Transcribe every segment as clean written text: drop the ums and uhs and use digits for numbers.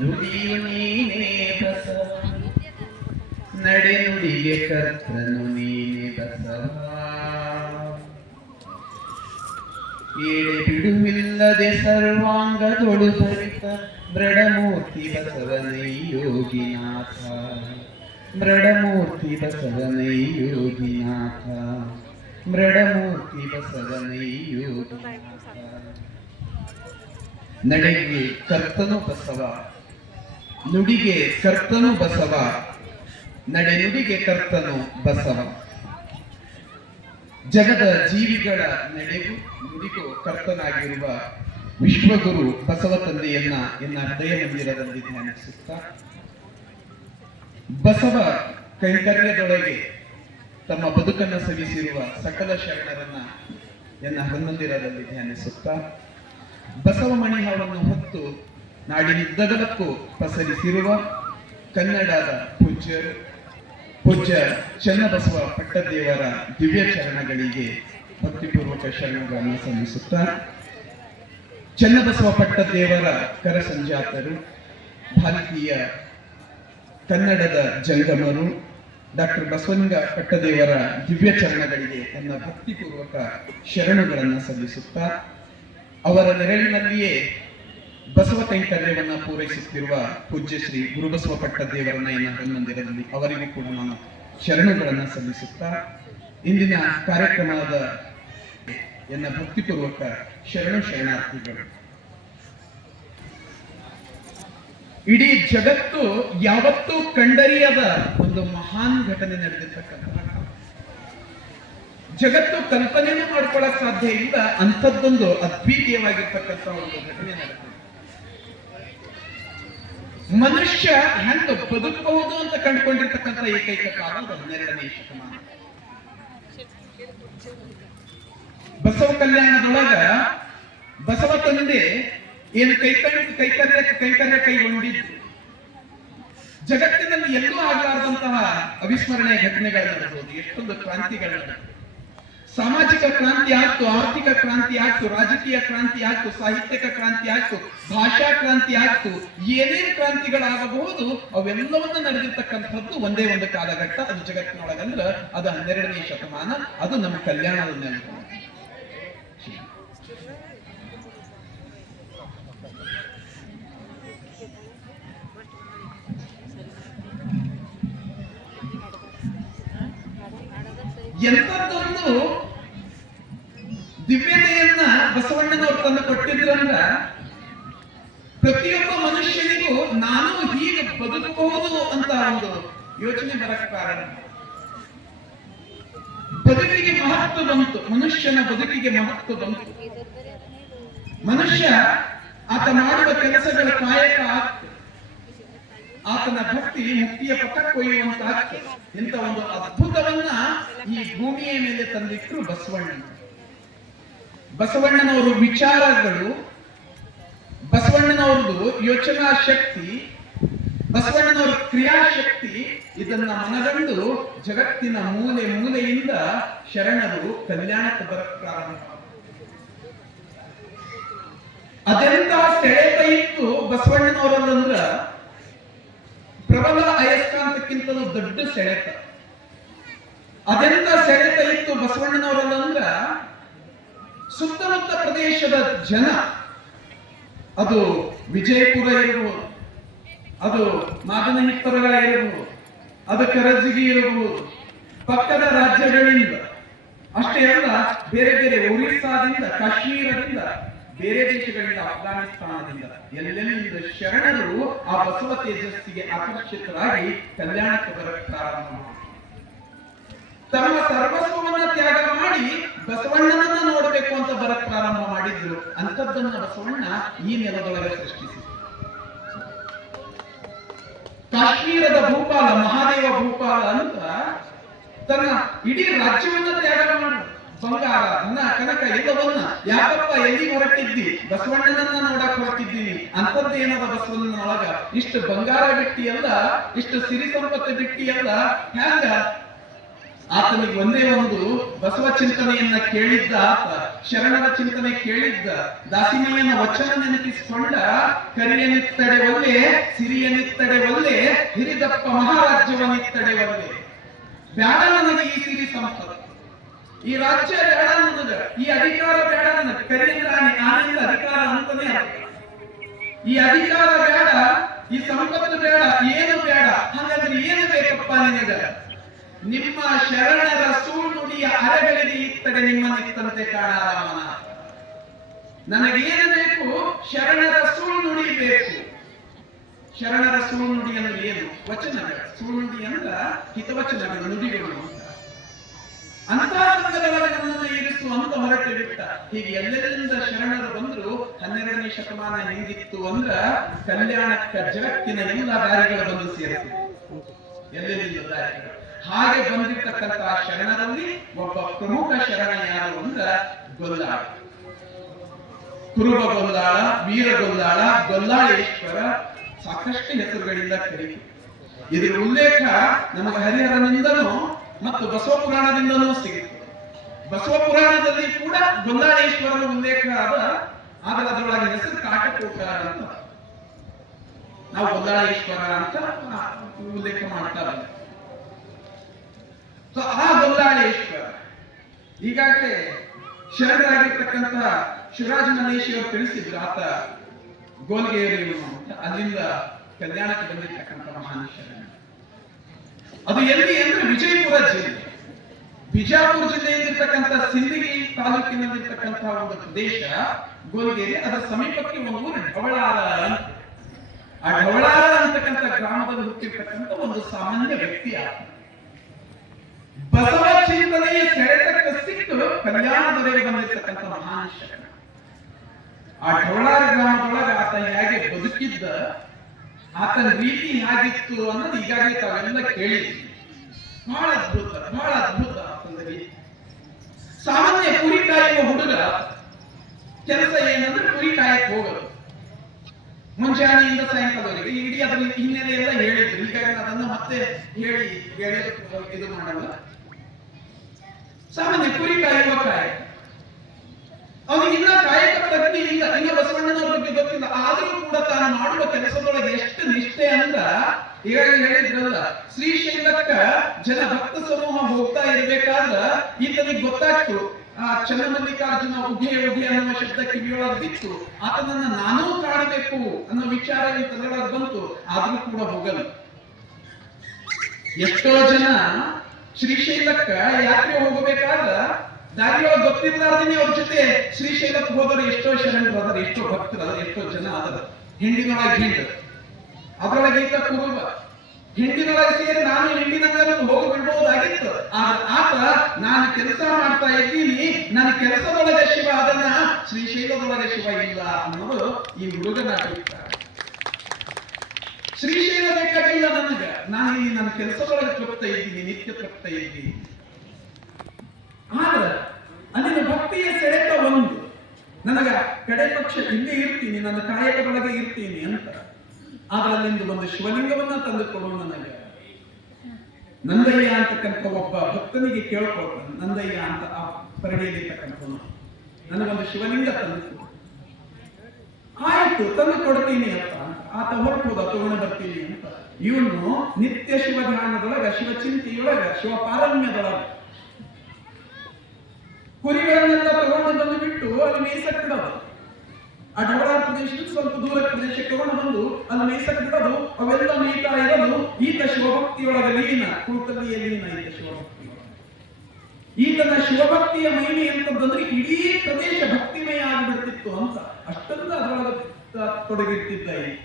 ನುಡಿಯು ನೀನೇ ಬಸವ ನಡೆ ನುಡಿಗೆ ಕರ್ತನು ನೀನೆ ಬಸವ ಏಳೆ ಬಿಡುವಿಲ್ಲದೆ ಸರ್ವಾಂಗದೊಳು ಸರಿತ ಮೃಡಮೂರ್ತಿ ಬಸವನೈ ಯೋಗಿನಾಥ ಮೃಡಮೂರ್ತಿ ಬಸವನೈ ಯೋಗಿನಾಥ ಮೃಡಮೂರ್ತಿ ಬಸವನೈ ಯೋಗಿನಾಥ ನಡೆಗೆ ಕರ್ತನು ಬಸವ ನುಡಿಗೆ ಕರ್ತನು ಬಸವ ನಡೆ ನುಡಿಗೆ ಕರ್ತನು ಬಸವ ಜಗದ ಜೀವಿಗಳ ನಡೆಗೂ ನುಡಿಗೂ ಕರ್ತನಾಗಿರುವ ವಿಶ್ವಗುರು ಬಸವ ತಂದೆಯನ್ನ ಎನ್ನ ಹೃದಯ ಮಂದಿರದಲ್ಲಿ ಧ್ಯಾನಿಸುತ್ತಾ ಬಸವ ಕೈಂಕರ್ಯದೊಳಗೆ ತಮ್ಮ ಬದುಕನ್ನು ಸವಿಸಿರುವ ಸಕಲ ಶರಣರನ್ನ ಎನ್ನ ಹೃನ್ಮಂದಿರದಲ್ಲಿ ಧ್ಯಾನಿಸುತ್ತಾ ಬಸವ ಮಣಿಹಾವನ್ನು ಹೊತ್ತು ನಾಡಿನುದ್ದಗಲಕ್ಕೂ ಪಸರಿಸಿರುವ ಕನ್ನಡದ ಪೂಜ್ಯ ಚನ್ನಬಸವ ಪಟ್ಟದೇವರ ದಿವ್ಯ ಚರಣಗಳಿಗೆ ಭಕ್ತಿಪೂರ್ವಕ ಶರಣಗಳನ್ನು ಸಲ್ಲಿಸುತ್ತಾ ಚನ್ನಬಸವ ಪಟ್ಟದೇವರ ಕರ ಸಂಜಾತರು ಭಾರತೀಯ ಕನ್ನಡದ ಜಂಗಮರು ಡಾಕ್ಟರ್ ಬಸವಲಿಂಗ ಪಟ್ಟದೇವರ ದಿವ್ಯ ಚರಣಗಳಿಗೆ ನನ್ನ ಭಕ್ತಿಪೂರ್ವಕ ಶರಣಗಳನ್ನು ಸಲ್ಲಿಸುತ್ತಾ ಅವರ ನೆರಳಿನಲ್ಲಿಯೇ ಬಸವ ಕೈಂಕರ್ಯವನ್ನು ಪೂರೈಸುತ್ತಿರುವ ಪೂಜ್ಯ ಶ್ರೀ ಗುರುಬಸವ ಪಟ್ಟದೇವರನ್ನ ಎನ್ನ ಹೃನ್ಮಂದಿರದಲ್ಲಿ ಅವರಿಗೂ ಕೂಡ ನಾನು ಶರಣಗಳನ್ನು ಸಲ್ಲಿಸುತ್ತಾ ಇಂದಿನ ಕಾರ್ಯಕ್ರಮದ ಎನ್ನ ಭಕ್ತಿಪೂರ್ವಕ ಶರಣಾರ್ಥಿಗಳು. ಇಡೀ ಜಗತ್ತು ಯಾವತ್ತೂ ಕಂಡರಿಯದ ಒಂದು ಮಹಾನ್ ಘಟನೆ ನಡೆದಿರ್ತಕ್ಕಂಥ ಜಗತ್ತು ಕಲ್ಪನೆಯನ್ನು ಮಾಡ್ಕೊಳ್ಳಕ್ ಸಾಧ್ಯ ಇಲ್ಲ ಅಂಥದ್ದೊಂದು ಅದ್ವಿತೀಯವಾಗಿರ್ತಕ್ಕಂಥ ಒಂದು ಘಟನೆ ನಡೆದಿದೆ. ಮನುಷ್ಯ ಹೆಂಗ ಬದುಕಬಹುದು ಅಂತ ಕಂಡುಕೊಂಡಿರ್ತಕ್ಕಂಥ ಏಕೈಕ ಕಾಲ 12ನೇ ಶತಮಾನ. ಬಸವ ಕಲ್ಯಾಣದೊಳಗ ಬಸವ ತಂದೆ ಏನು ಕೈಕರ್ಯ ಕೈಗೊಂಡಿದ್ದು ಜಗತ್ತಿನಲ್ಲಿ ಎಲ್ಲೂ ಆಗಲಾರದಂತಹ ಅವಿಸ್ಮರಣೀಯ ಘಟನೆಗಳು ನಡೆಬಹುದು. ಎಷ್ಟೊಂದು ಕ್ರಾಂತಿಗಳು ನಡೆದವು. ಸಾಮಾಜಿಕ ಕ್ರಾಂತಿ ಆಗ್ತು, ಆರ್ಥಿಕ ಕ್ರಾಂತಿ ಆಗ್ತು, ರಾಜಕೀಯ ಕ್ರಾಂತಿ ಆಗ್ತು, ಸಾಹಿತ್ಯಿಕ ಕ್ರಾಂತಿ ಆಗ್ತು, ಭಾಷಾ ಕ್ರಾಂತಿ ಆಗ್ತು, ಏನೇನು ಕ್ರಾಂತಿಗಳಾಗಬಹುದು ಅವೆಲ್ಲವನ್ನ ನಡೆದಿರ್ತಕ್ಕಂಥದ್ದು ಒಂದೇ ಒಂದು ಕಾಲಘಟ್ಟ. ಅದು ಜಗತ್ತಿನೊಳಗಂದ್ರ ಅದು 12ನೇ ಶತಮಾನ. ಅದು ನಮ್ಮ ಕಲ್ಯಾಣದ ನೆನಪು. ಎಂತದ್ದೊಂದು ದಿವ್ಯತೆಯನ್ನ ಬಸವಣ್ಣನವರು ತಂದು ಕೊಟ್ಟಿದ್ರಂದ್ರ ಪ್ರತಿಯೊಬ್ಬ ಮನುಷ್ಯನಿಗೂ ನಾನು ಹೀಗೆ ಬದುಕಬಹುದು ಅಂತ ಒಂದು ಯೋಚನೆ ಬರಕ್ಕೆ ಕಾರಣ. ಬದುಕಿಗೆ ಮಹತ್ವ ಬಂತು, ಮನುಷ್ಯನ ಬದುಕಿಗೆ ಮಹತ್ವ ಬಂತು. ಮನುಷ್ಯ ಆತ ಮಾಡುವ ಕೆಲಸಗಳ ಕಾಯಕ ಆಗ್ತದೆ, ಆತನ ಭಕ್ತಿ ಮುಕ್ತಿಯ ಪಥ ಕೊಯ್ಯುವಂತಾಗ್ತದೆ. ಇಂಥ ಒಂದು ಅದ್ಭುತವನ್ನ ಈ ಭೂಮಿಯ ಮೇಲೆ ತಂದಿಟ್ಟರು ಬಸವಣ್ಣನವರು ವಿಚಾರಗಳು, ಬಸವಣ್ಣನವ್ರದ್ದು ಯೋಚನಾ ಶಕ್ತಿ, ಬಸವಣ್ಣನವರ ಕ್ರಿಯಾಶಕ್ತಿ ಇದನ್ನ ಮನಗಂಡು ಜಗತ್ತಿನ ಮೂಲೆ ಮೂಲೆಯಿಂದ ಶರಣರು ಕಲ್ಯಾಣಕ್ಕೆ ಬರಕ್ಕೆ ಪ್ರಾರಂಭ. ಅದೆಂತ ಸೆಳೆತ ಇತ್ತು ಬಸವಣ್ಣನವರಲ್ಲಂದ್ರ ಪ್ರಬಲ ಅಯಸ್ಕಾಂತಕ್ಕಿಂತಲೂ ದೊಡ್ಡ ಸೆಳೆತ. ಅದೆಂತ ಸೆಳೆತ ಇತ್ತು ಬಸವಣ್ಣನವರಲ್ಲಂದ್ರ ಸುತ್ತಮುತ್ತ ಪ್ರದೇಶದ ಜನ, ಅದು ವಿಜಯಪುರ ಇರಬಹುದು, ಅದು ಮಾದನಹಿಪ್ಪರಗಳ ಇರಬಹುದು, ಅದು ಕರಜಿಗಿ ಇರಬಹುದು, ಪಕ್ಕದ ರಾಜ್ಯಗಳಿಂದ ಅಷ್ಟೇ ಅಲ್ಲ, ಬೇರೆ ಬೇರೆ ಒರಿಸ್ಸಾದಿಂದ, ಕಾಶ್ಮೀರದಿಂದ, ಬೇರೆ ದೇಶಗಳಿಂದ, ಅಫ್ಘಾನಿಸ್ತಾನದಿಂದ ಎಲ್ಲೆಲ್ಲಿಂದ ಶರಣರು ಆ ಬಸವ ತೇಜಸ್ಸಿಗೆ ಆಕರ್ಷಿತರಾಗಿ ಕಲ್ಯಾಣಕ್ಕೆ ಬರಕ್ಕೆ ಪ್ರಾರಂಭ ಮಾಡಿದರು. ತಮ್ಮ ಸರ್ವಸ್ವವನ್ನ ತ್ಯಾಗ ಮಾಡಿ ಬಸವಣ್ಣನನ್ನ ನೋಡಬೇಕು ಅಂತ ಬರಕ್ಕೆ ಪ್ರಾರಂಭ ಮಾಡಿದ್ರು. ಅಂಥದ್ದನ್ನ ಬಸವಣ್ಣ ಈ ನೆಲದೊಳಗೆ ಸೃಷ್ಟಿಸಿದರು. ಕಾಶ್ಮೀರದ ಭೂಪಾಲ, ಮಹಾದೇವ ಭೂಪಾಲ ಅಂತ ತನ್ನ ಇಡೀ ರಾಜ್ಯವನ್ನ ತ್ಯಾಗ ಮಾಡಿ ಬಂಗಾರ, ಅನ್ನ, ಕನಕ ಎಲ್ಲವನ್ನ, ಯಾಕಪ್ಪ ಎಲ್ಲಿ ಹೊರಟಿದ್ದಿ? ಬಸವಣ್ಣನನ್ನ ನೋಡಕ್ ಹೊರಟಿದ್ದೀನಿ. ಅಂತದ್ದೇನದ ಬಸವಣ್ಣನೊಳಗ? ಇಷ್ಟು ಬಂಗಾರ ಬಿಟ್ಟಿಯಲ್ಲ, ಇಷ್ಟು ಸಿರಿ ಸಂಪತ್ತು ಬಿಟ್ಟಿಯಲ್ಲ, ಹ್ಯಾಂಗ? ಆತನಿಗೆ ಒಂದೇ ಒಂದು ಬಸವ ಚಿಂತನೆಯನ್ನ ಕೇಳಿದ್ದ ಆತ ಶರಣರ ಚಿಂತನೆ ಕೇಳಿದ್ದ, ದಾಸಿಮಯ್ಯನ ವಚನ ನೆನಪಿಸಿಕೊಂಡ, ಕರಿಯನಿತ್ತಡೆ ಒಲ್ಲೆ ಸಿರಿಯನಿತ್ತಡೆ ಒಲ್ಲೆ ಹಿರಿದಪ್ಪ ಮಹಾರಾಜ್ಯವನಿತ್ತಡೆ ಒಲ್ಲೆ. ಬ್ಯಾಡ ನನಗೆ ಈ ಸಿರಿ ಸಂಪತ್ತು, ಈ ರಾಜ್ಯ ಬೇಡ ನನಗ, ಈ ಅಧಿಕಾರ ಬೇಡ ನನಗ. ಕರಿಯಿಂದ ಆನೆಯಿಂದ ಅಧಿಕಾರ ಅಂತಾನೆ ಅರ್ಥ. ಈ ಅಧಿಕಾರ ಬೇಡ, ಈ ಸಂಪತ್ತು ಬೇಡ, ಏನು ಬೇಡ. ಹಾಗಾದ್ರೆ ಏನು ಬೇಕಪ್ಪ ನಿನಗ? ನಿಮ್ಮ ಶರಣರ ಸುಳ್ನುಡಿಯ ಅರೆಗಳಿಗೆ ಇತ್ತಡೆ ನಿಮ್ಮನ್ನಿತ್ತಂತೆ ಕಾಣಾರಾಮನ. ನನಗೇನು ಬೇಕು? ಶರಣರ ಸುಳ್ನುಡಿ ಬೇಕು. ಶರಣರ ಸುಳ್ನುಡಿ ಅಂದ್ರೆ ಏನು? ವಚನಗಳ ಸುಳ್ನುಡಿ ಅಂದ್ರ ಹಿತವಚನಗಳು, ನುಡಿಗಳು. ಅಂತ ಸಂಘದೊಳಗೆ ನನ್ನನ್ನು ಇರಿಸುವಂತ ಹೊರಟೆ ಬಿಟ್ಟ. ಹೀಗೆ ಎಲ್ಲೆಲ್ಲಿಂದ ಶರಣರು ಬಂದ್ರು. 12ನೇ ಶತಮಾನ ಹೆಂಗಿತ್ತು ಅಂದ್ರ ಕಲ್ಯಾಣಕ್ಕ ಜಗತ್ತಿನ ಎಲ್ಲ ದಾರಿಗಳು ಬಂದು ಸೇರಿತು. ಎಲ್ಲೆಲ್ಲಿಂದ ದಾರಿಗಳು. ಹಾಗೆ ಬಂದಿರ್ತಕ್ಕಂತಹ ಶರಣರಲ್ಲಿ ಒಬ್ಬ ಪ್ರಮುಖ ಶರಣ ಯಾರು ಅಂದ್ರ ಗೊಲ್ಲಾಳ. ಕುರುಬ ಗೊಲ್ಲಾಳ, ವೀರ ಗೊಲ್ಲಾಳ, ಗೊಲ್ಲಾಳೇಶ್ವರ, ಸಾಕಷ್ಟು ಹೆಸರುಗಳಿಂದ ಕರೀತು. ಇದರ ಉಲ್ಲೇಖ ನಮಗೆ ಹರಿಹರನಿಂದನೂ ಮತ್ತು ಬಸವ ಪುರಾಣದಿಂದನೂ ಸಿಗುತ್ತೆ. ಬಸವ ಪುರಾಣದಲ್ಲಿ ಕೂಡ ಗೊಲ್ಲಾಳೇಶ್ವರನ ಉಲ್ಲೇಖ ಆದ, ಆದರೆ ಅದರೊಳಗೆ ಹೆಸರು ಕಾಟಕೋಟರ ಅಂತ. ನಾವು ಗೊಲ್ಲಾಳೇಶ್ವರ ಅಂತ ಉಲ್ಲೇಖ ಮಾಡ್ತಾ ಬಂದ. ಆ ಗೊಲ್ಲಾಳೇಶ್ವರ ಈಗಾಗಲೇ ಶರಣರಾಗಿರ್ತಕ್ಕಂತಹ ಶಿವರಾಜ ಮಲ್ಲೇಶಿ ಅವರು ತಿಳಿಸಿದ್ರು, ಆತ ಗೋಲ್ಗೇರಿ ಅಂತ, ಅಲ್ಲಿಂದ ಕಲ್ಯಾಣಕ್ಕೆ ಬಂದಿರ್ತಕ್ಕಂಥ ಮಹಾನ್ ಶರಣ. ಅದು ಎಲ್ಲಿ ಅಂದ್ರೆ ವಿಜಯಪುರ ಜಿಲ್ಲೆ, ಬಿಜಾಪುರ ಜಿಲ್ಲೆಯಲ್ಲಿರ್ತಕ್ಕಂಥ ಸಿಂದಗಿ ತಾಲೂಕಿನಲ್ಲಿರ್ತಕ್ಕಂತಹ ಒಂದು ಪ್ರದೇಶ ಗೋಲ್ಗೇರಿ. ಅದರ ಸಮೀಪಕ್ಕೆ ಒಂದು ಊರು ಢವಳಾರ ಅಂತ. ಆ ಢವಳಾರ ಅಂತಕ್ಕಂಥ ಗ್ರಾಮದಲ್ಲಿ ಹುಟ್ಟಿರ್ತಕ್ಕಂಥ ಒಂದು ಸಾಮಾನ್ಯ ವ್ಯಕ್ತಿ ಆತ. ಬಸವ ಚಿಂತನೆಯ ಸೆಳೆತಕ್ಕೆ ಸಿಕ್ಕು ಕಲ್ಯಾಣದೊರೆಗೆ ಬಂದಿರ್ತಕ್ಕಂಥ ಮಹಾನ್ ಶರಣ. ಆ ಢವಳಾರ ಗ್ರಾಮದೊಳಗೆ ಆತ ಹೇಗೆ ಬದುಕಿದ್ದ, ಆತನ ರೀತಿ ಹೇಗಿತ್ತು ಅನ್ನೋದು ಈಗಾಗಲೇ ತಾವೆಲ್ಲ ಕೇಳಿದ್ವಿ. ಬಹಳ ಅದ್ಭುತ, ಬಹಳ ಅದ್ಭುತ ಆತನ ರೀತಿ. ಸಾಮಾನ್ಯ ಕುರಿ ಕಾಯುವ ಹುಡುಗ ಕೆಲಸ ಏನಂದ್ರೆ ಕುರಿ ಕಾಯಕ್ಕೆ ಹೋಗೋದು, ಮುಂಜಾನೆಯಿಂದ ಸಾಯಂಕಾಲವರೆಗೆ. ಇಡೀ ಅದರ ಹಿನ್ನೆಲೆ ಎಲ್ಲ ಹೇಳಿದ್ರು. ಹೀಗಾಗಿ ಅದನ್ನ ಮತ್ತೆ ಹೇಳಿ ಇದು ಮಾಡಲ್ಲ. ಸಾಮಾನ್ಯ ಕುರಿ ಕಾಯುವ ಕಾಯಕ. ಅವನಿಗೆ ಇನ್ನ ಕಾಯಕ ಪ್ರಜ್ಞೆ ಇಲ್ಲ, ಇನ್ನ ಬಸವಣ್ಣನವರ ಬಗ್ಗೆ ಗೊತ್ತಿಲ್ಲ. ಆದರೂ ಕೂಡ ತಾನು ಮಾಡುವ ಕೆಲಸದೊಳಗೆ ಎಷ್ಟು ನಿಷ್ಠೆ ಅಂದ್ರ, ಈಗಾಗಲೇ ಹೇಳಿದ್ರಲ್ಲ, ಶ್ರೀಶೈಲಕ್ಕ ಜನ ಭಕ್ತ ಸಮೂಹ ಹೋಗ್ತಾ ಇರ್ಬೇಕಾದ್ರ ಈತನಿಗೆ ಗೊತ್ತಾಗ್ತು, ಆ ಚನ್ನಮಲ್ಲಿಕಾರ್ಜುನ ಉಭೆ ಉಭೆ ಅನ್ನುವ ಶಬ್ದ ಕಿವಿಯೊಳಗೆ ಬಿತ್ತು. ಆತನನ್ನ ನಾನೂ ಕಾಣಬೇಕು ಅನ್ನೋ ವಿಚಾರ ತಲೆಯೊಳಗೆ ಬಂತು. ಆದ್ರೂ ಕೂಡ ಹೋಗಲ್ಲ. ಎಷ್ಟೋ ಜನ ಶ್ರೀಶೈಲಕ್ಕ ಯಾತ್ರೆ ಹೋಗಬೇಕಾದ್ರ ದಾರಿಯೊಳಗೆ ಗೊತ್ತಿರ್ಲಾರ್ದೇನೆ ಅವ್ರ ಜೊತೆ ಶ್ರೀಶೈಲಕ್ಕೆ ಹೋದರೆ ಎಷ್ಟೋ ಶರಣರು ಅದರ, ಎಷ್ಟೋ ಭಕ್ತರು ಅದರ, ಎಷ್ಟೋ ಜನ ಅದರ. ಹಿಂಡಿನೊಳಗೆ ಹಿಂಡು, ಅದರೊಳಗೆ ಈತ ಕುರುಬ. ಹಿಂಡಿನೊಳಗೆ ಸೇರಿ ನಾನು ಹಿಂಡಿನಲ್ಲಿ ಹೋಗಿ ಬಿಡ್ಬಹುದಾಗಿತ್ತು. ಆತ ನಾನು ಕೆಲಸ ಮಾಡ್ತಾ ಇದ್ದೀನಿ, ನನ್ನ ಕೆಲಸದೊಳಗೆ ಶಿವ ಅದನ್ನ, ಶ್ರೀಶೈಲದೊಳಗೆ ಶಿವ ಇಲ್ಲ ಅನ್ನೋದು ಈ ಹುಡುಗನ ಅಭಿಪ್ರಾಯ. ಶ್ರೀಶೈಲ ಬೇಕಾಗಿಲ್ಲ ನನಗ, ನಾನು ಇಲ್ಲಿ ನನ್ನ ಕೆಲಸದೊಳಗೆ ತೃಪ್ತ ಇದ್ದೀನಿ, ನಿತ್ಯ ತೃಪ್ತ ಇದ್ದೀನಿ. ಆದ್ರೆ ಅಲ್ಲಿನ ಭಕ್ತಿಯ ಸೆಳೆತ ಒಂದು, ನನಗ ಕಡೆ ಪಕ್ಷ ಇಲ್ಲೇ ಇರ್ತೀನಿ, ನನ್ನ ಕಾಯಕದೊಳಗೆ ಇರ್ತೀನಿ ಅಂತ. ಆದ್ರೆ ಅಲ್ಲಿಂದ ಒಂದು ಶಿವಲಿಂಗವನ್ನ ತಂದು ಕೊಡು ನನಗೆ. ನಂದಯ್ಯ ಅಂತಕ್ಕಂಥ ಒಬ್ಬ ಭಕ್ತನಿಗೆ ಕೇಳ್ಕೊಳ್ತಾನೆ. ನಂದಯ್ಯ ಅಂತ ಆ ಪರಿಣಿಯಲ್ಲಿರ್ತಕ್ಕಂಥವನು, ನನಗೊಂದು ಶಿವಲಿಂಗ ತಂದು ಕೊಡು. ಆಯ್ತು, ತಂದು ಕೊಡ್ತೀನಿ ಅಂತ ಆತ ಹೊರಟುವುದ, ತಗೊಂಡು ಬರ್ತೀನಿ ಅಂತ. ಇವನು ನಿತ್ಯ ಶಿವಧ್ಯಾನದೊಳಗ, ಶಿವಚಿಂತೆಯೊಳಗ, ಶಿವಪಾರಮ್ಯದೊಳಗ ಕುರಿಗಳನ್ನೆಲ್ಲ ತಗೊಂಡು ಬಂದು ಬಿಟ್ಟು ಅಲ್ಲಿ ಮೇಯ್ಸಕ್ ಬಿಡೋದು. ಆ ಢವಳಾರ ಪ್ರದೇಶದಿಂದ ಸ್ವಲ್ಪ ದೂರ ಪ್ರದೇಶಕ್ಕೆ ತಗೊಂಡು ಬಂದು ಅಲ್ಲಿ ಮೇಯ್ಸಕ್ ಬಿಡೋದು. ಅವೆಲ್ಲ ಮೇಯ್ತಾ ಇರೋದು. ಈತ ಶಿವಭಕ್ತಿಯೊಳಗ ಲೀನ, ಕೂತಲ್ಲಿಯೇ ಲೀನ ಈತ ಶಿವಭಕ್ತಿ. ಈತನ ಶಿವಭಕ್ತಿಯ ಮಹಿಮೆ ಅಂತಂದ್ರೆ ಇಡೀ ಪ್ರದೇಶ ಭಕ್ತಿಮಯ ಆಗಿಬಿಡ್ತಿತ್ತು ಅಂತ. ಅಷ್ಟೆಲ್ಲ ಅದರೊಳಗೆ ತೊಡಗಿರ್ತಿದ್ದ ಈತ.